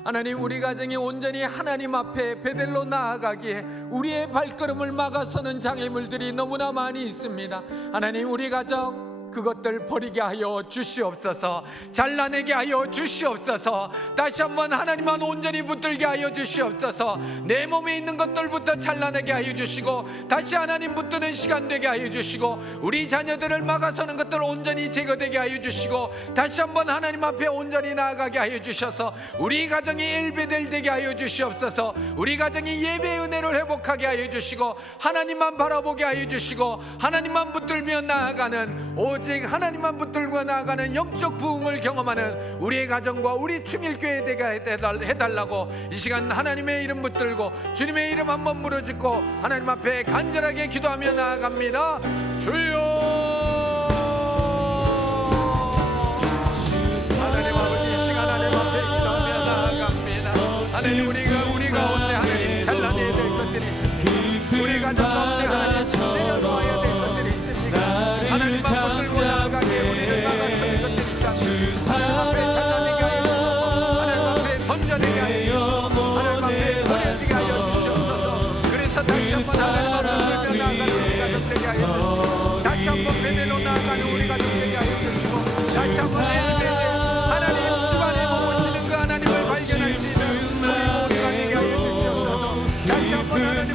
하나님, 우리 가정이 온전히 하나님 앞에 베델로 나아가기에 우리의 발걸음을 막아서는 장애물들이 너무나 많이 있습니다. 하나님, 우리 가정 그것들 버리게 하여 주시옵소서. 잘라내게 하여 주시옵소서. 다시 한번 하나님만 온전히 붙들게 하여 주시옵소서. 내 몸에 있는 것들부터 잘라내게 하여 주시고 다시 하나님 붙드는 시간 되게 하여 주시고 우리 자녀들을 막아서는 것들 온전히 제거되게 하여 주시고 다시 한번 하나님 앞에 온전히 나아가게 하여 주셔서 우리 가정이 엘베델 되게 하여 주시옵소서. 우리 가정이 예배의 은혜를 회복하게 하여 주시고 하나님만 바라보게 하여 주시고 하나님만 붙들며 나아가는 오직 하나님만 붙들고 나아가는 영적 부흥을 경험하는 우리의 가정과 우리 충일교회 되게 해달라고 이 시간 하나님의 이름 붙들고 주님의 이름 한번 부르짖고 하나님 앞에 간절하게 기도하며 나아갑니다. 주여, 하나님 아버지, 이 시간 하나님 앞에 기도하며 나아갑니다. 하나님, 우리 가운데 하나님 잘라내야 될 것들이 있습니다. 우리 가정 가운데 하나님 내려놓아야 될 것들이 있습니다. 하나님만 붙들고 나아가게 우리를 막아서는 것들이 있습니다. 하나님 앞에 잘라내게 하여 주시고 하나님 앞에 던져내게 하여 주시고 하나님 앞에 버려지게 하여 주시옵소서. 그래서 다시 한번 하나님 앞에 붙들며 나아가는 우리 가정 되게 하여 주시고 다시 한번 베델로 나아가는 우리 가정 되게 하여 주시고 다시 한번 엘베델 하나님 집안에 머무시는 그 하나님을 발견할 수 있는 우리 모두가 되게 하여 주시옵소서. 다시 한번 하나님 붙들며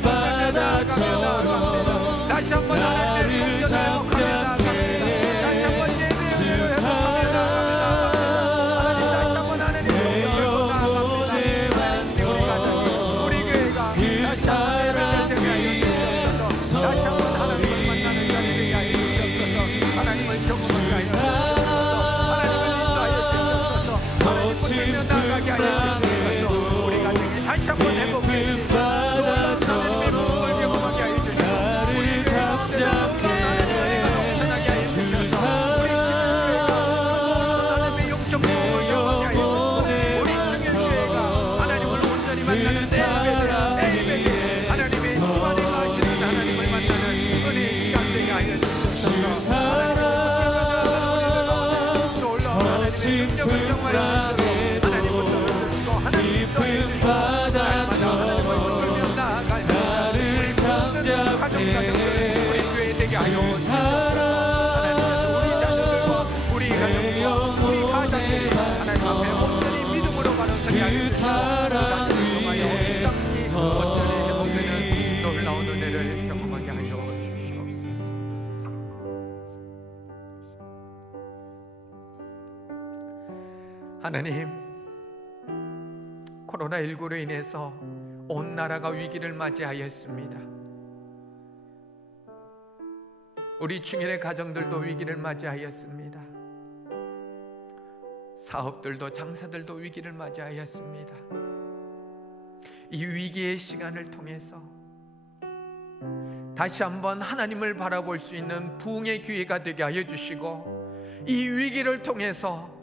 나아가며 나아갑니다. 다시 한번 하나님의 성전을 회복하며 나아갑니다. 다시 한번 예배의 은혜를 회복하며 나아갑니다. 하나님, 다시 한번 하나님의 성전을 나아갑니다. 하나님, 우리 가정이 우리 교회가 다시 한번 예배될 때가 하여 주시옵소서. 다시 한번 하나님을 만나는 자리 되게 하여 주시옵소서. 하나님을 경험하게 하여 주시옵소서. 하나님을 인도하여 주시옵소서. 하나님 붙들며 나아가게 하여 주시옵소서. 우리 가정이 다시 한번 회복되지 놀라운 하나님의 부흥을 경험하게 하여 주시옵소서. 우리 교회 가운데 놀라운 하나님의 은혜가 넘쳐나게 하여 주시옵소서. 우리 충일교회가 놀라운 하나님의 영적 부흥을 경험하게 하여 주시옵소서. 우리 충일교회가 하나님을 온전히 만나는 엘베델 하나님의 집안에 거하시는 하나님을 만나는 은혜의 시간 되게 하여 주시옵소서. 놀라운 하나님의 능력을 경험하여 주시고 하나님을 도와주시고 하나님 인도해 주시고 바다처럼 나아갈 나를 잠잠케 우리 교회 되게 하여 주시옵소서. 하나님께서 우리 자녀들과 우리 가정과 우리 가장들이 하나님 앞에 온전히 믿음으로 바로서게 하여 주시고 그 가정을 통하여 온전히 회복되는 놀라운 은혜를 경험하게 하여 주시옵소서. 하나님, 코로나19로 인해서 온 나라가 위기를 맞이하였습니다. 우리 충일의 가정들도 위기를 맞이하였습니다. 사업들도 장사들도 위기를 맞이하였습니다. 이 위기의 시간을 통해서 다시 한번 하나님을 바라볼 수 있는 부흥의 기회가 되게 하여 주시고, 이 위기를 통해서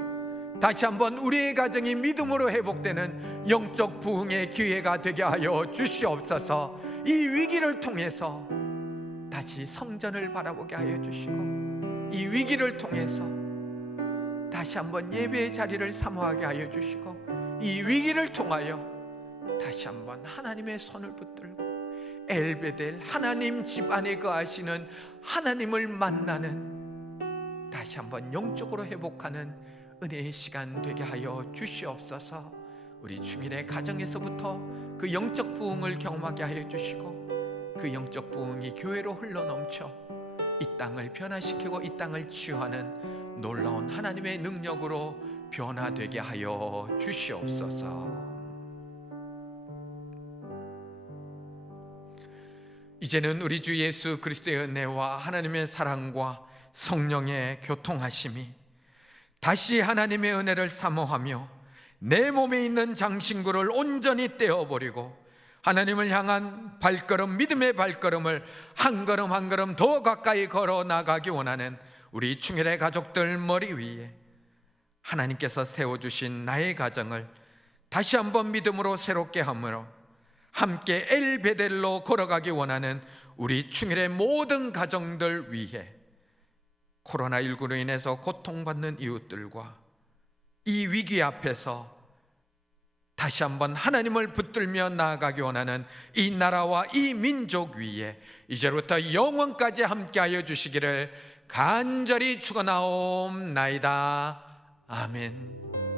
다시 한번 우리의 가정이 믿음으로 회복되는 영적 부흥의 기회가 되게 하여 주시옵소서. 이 위기를 통해서 다시 성전을 바라보게 하여 주시고, 이 위기를 통해서 다시 한번 예배의 자리를 사모하게 하여 주시고, 이 위기를 통하여 다시 한번 하나님의 손을 붙들고 엘베델, 하나님 집 안에 거하시는 하나님을 만나는, 다시 한번 영적으로 회복하는 은혜의 시간 되게 하여 주시옵소서. 우리 중일의 가정에서부터 그 영적 부흥을 경험하게 하여 주시고, 그 영적 부흥이 교회로 흘러넘쳐 이 땅을 변화시키고 이 땅을 치유하는 놀라운 하나님의 능력으로 변화되게 하여 주시옵소서. 이제는 우리 주 예수 그리스도의 은혜와 하나님의 사랑과 성령의 교통하심이 다시 하나님의 은혜를 사모하며 내 몸에 있는 장신구를 온전히 떼어버리고 하나님을 향한 발걸음, 믿음의 발걸음을 한 걸음 한 걸음 더 가까이 걸어 나가기 원하는 우리 충혈의 가족들 머리 위에 하나님께서 세워주신 나의 가정을 다시 한번 믿음으로 새롭게 함으로 함께 엘베델로 걸어가기 원하는 우리 충혈의 모든 가정들 위해 코로나19로 인해서 고통받는 이웃들과 이 위기 앞에서 다시 한번 하나님을 붙들며 나아가기 원하는 이 나라와 이 민족 위에 이제부터 영원까지 함께하여 주시기를 간절히 축원하옵나이다. 아멘.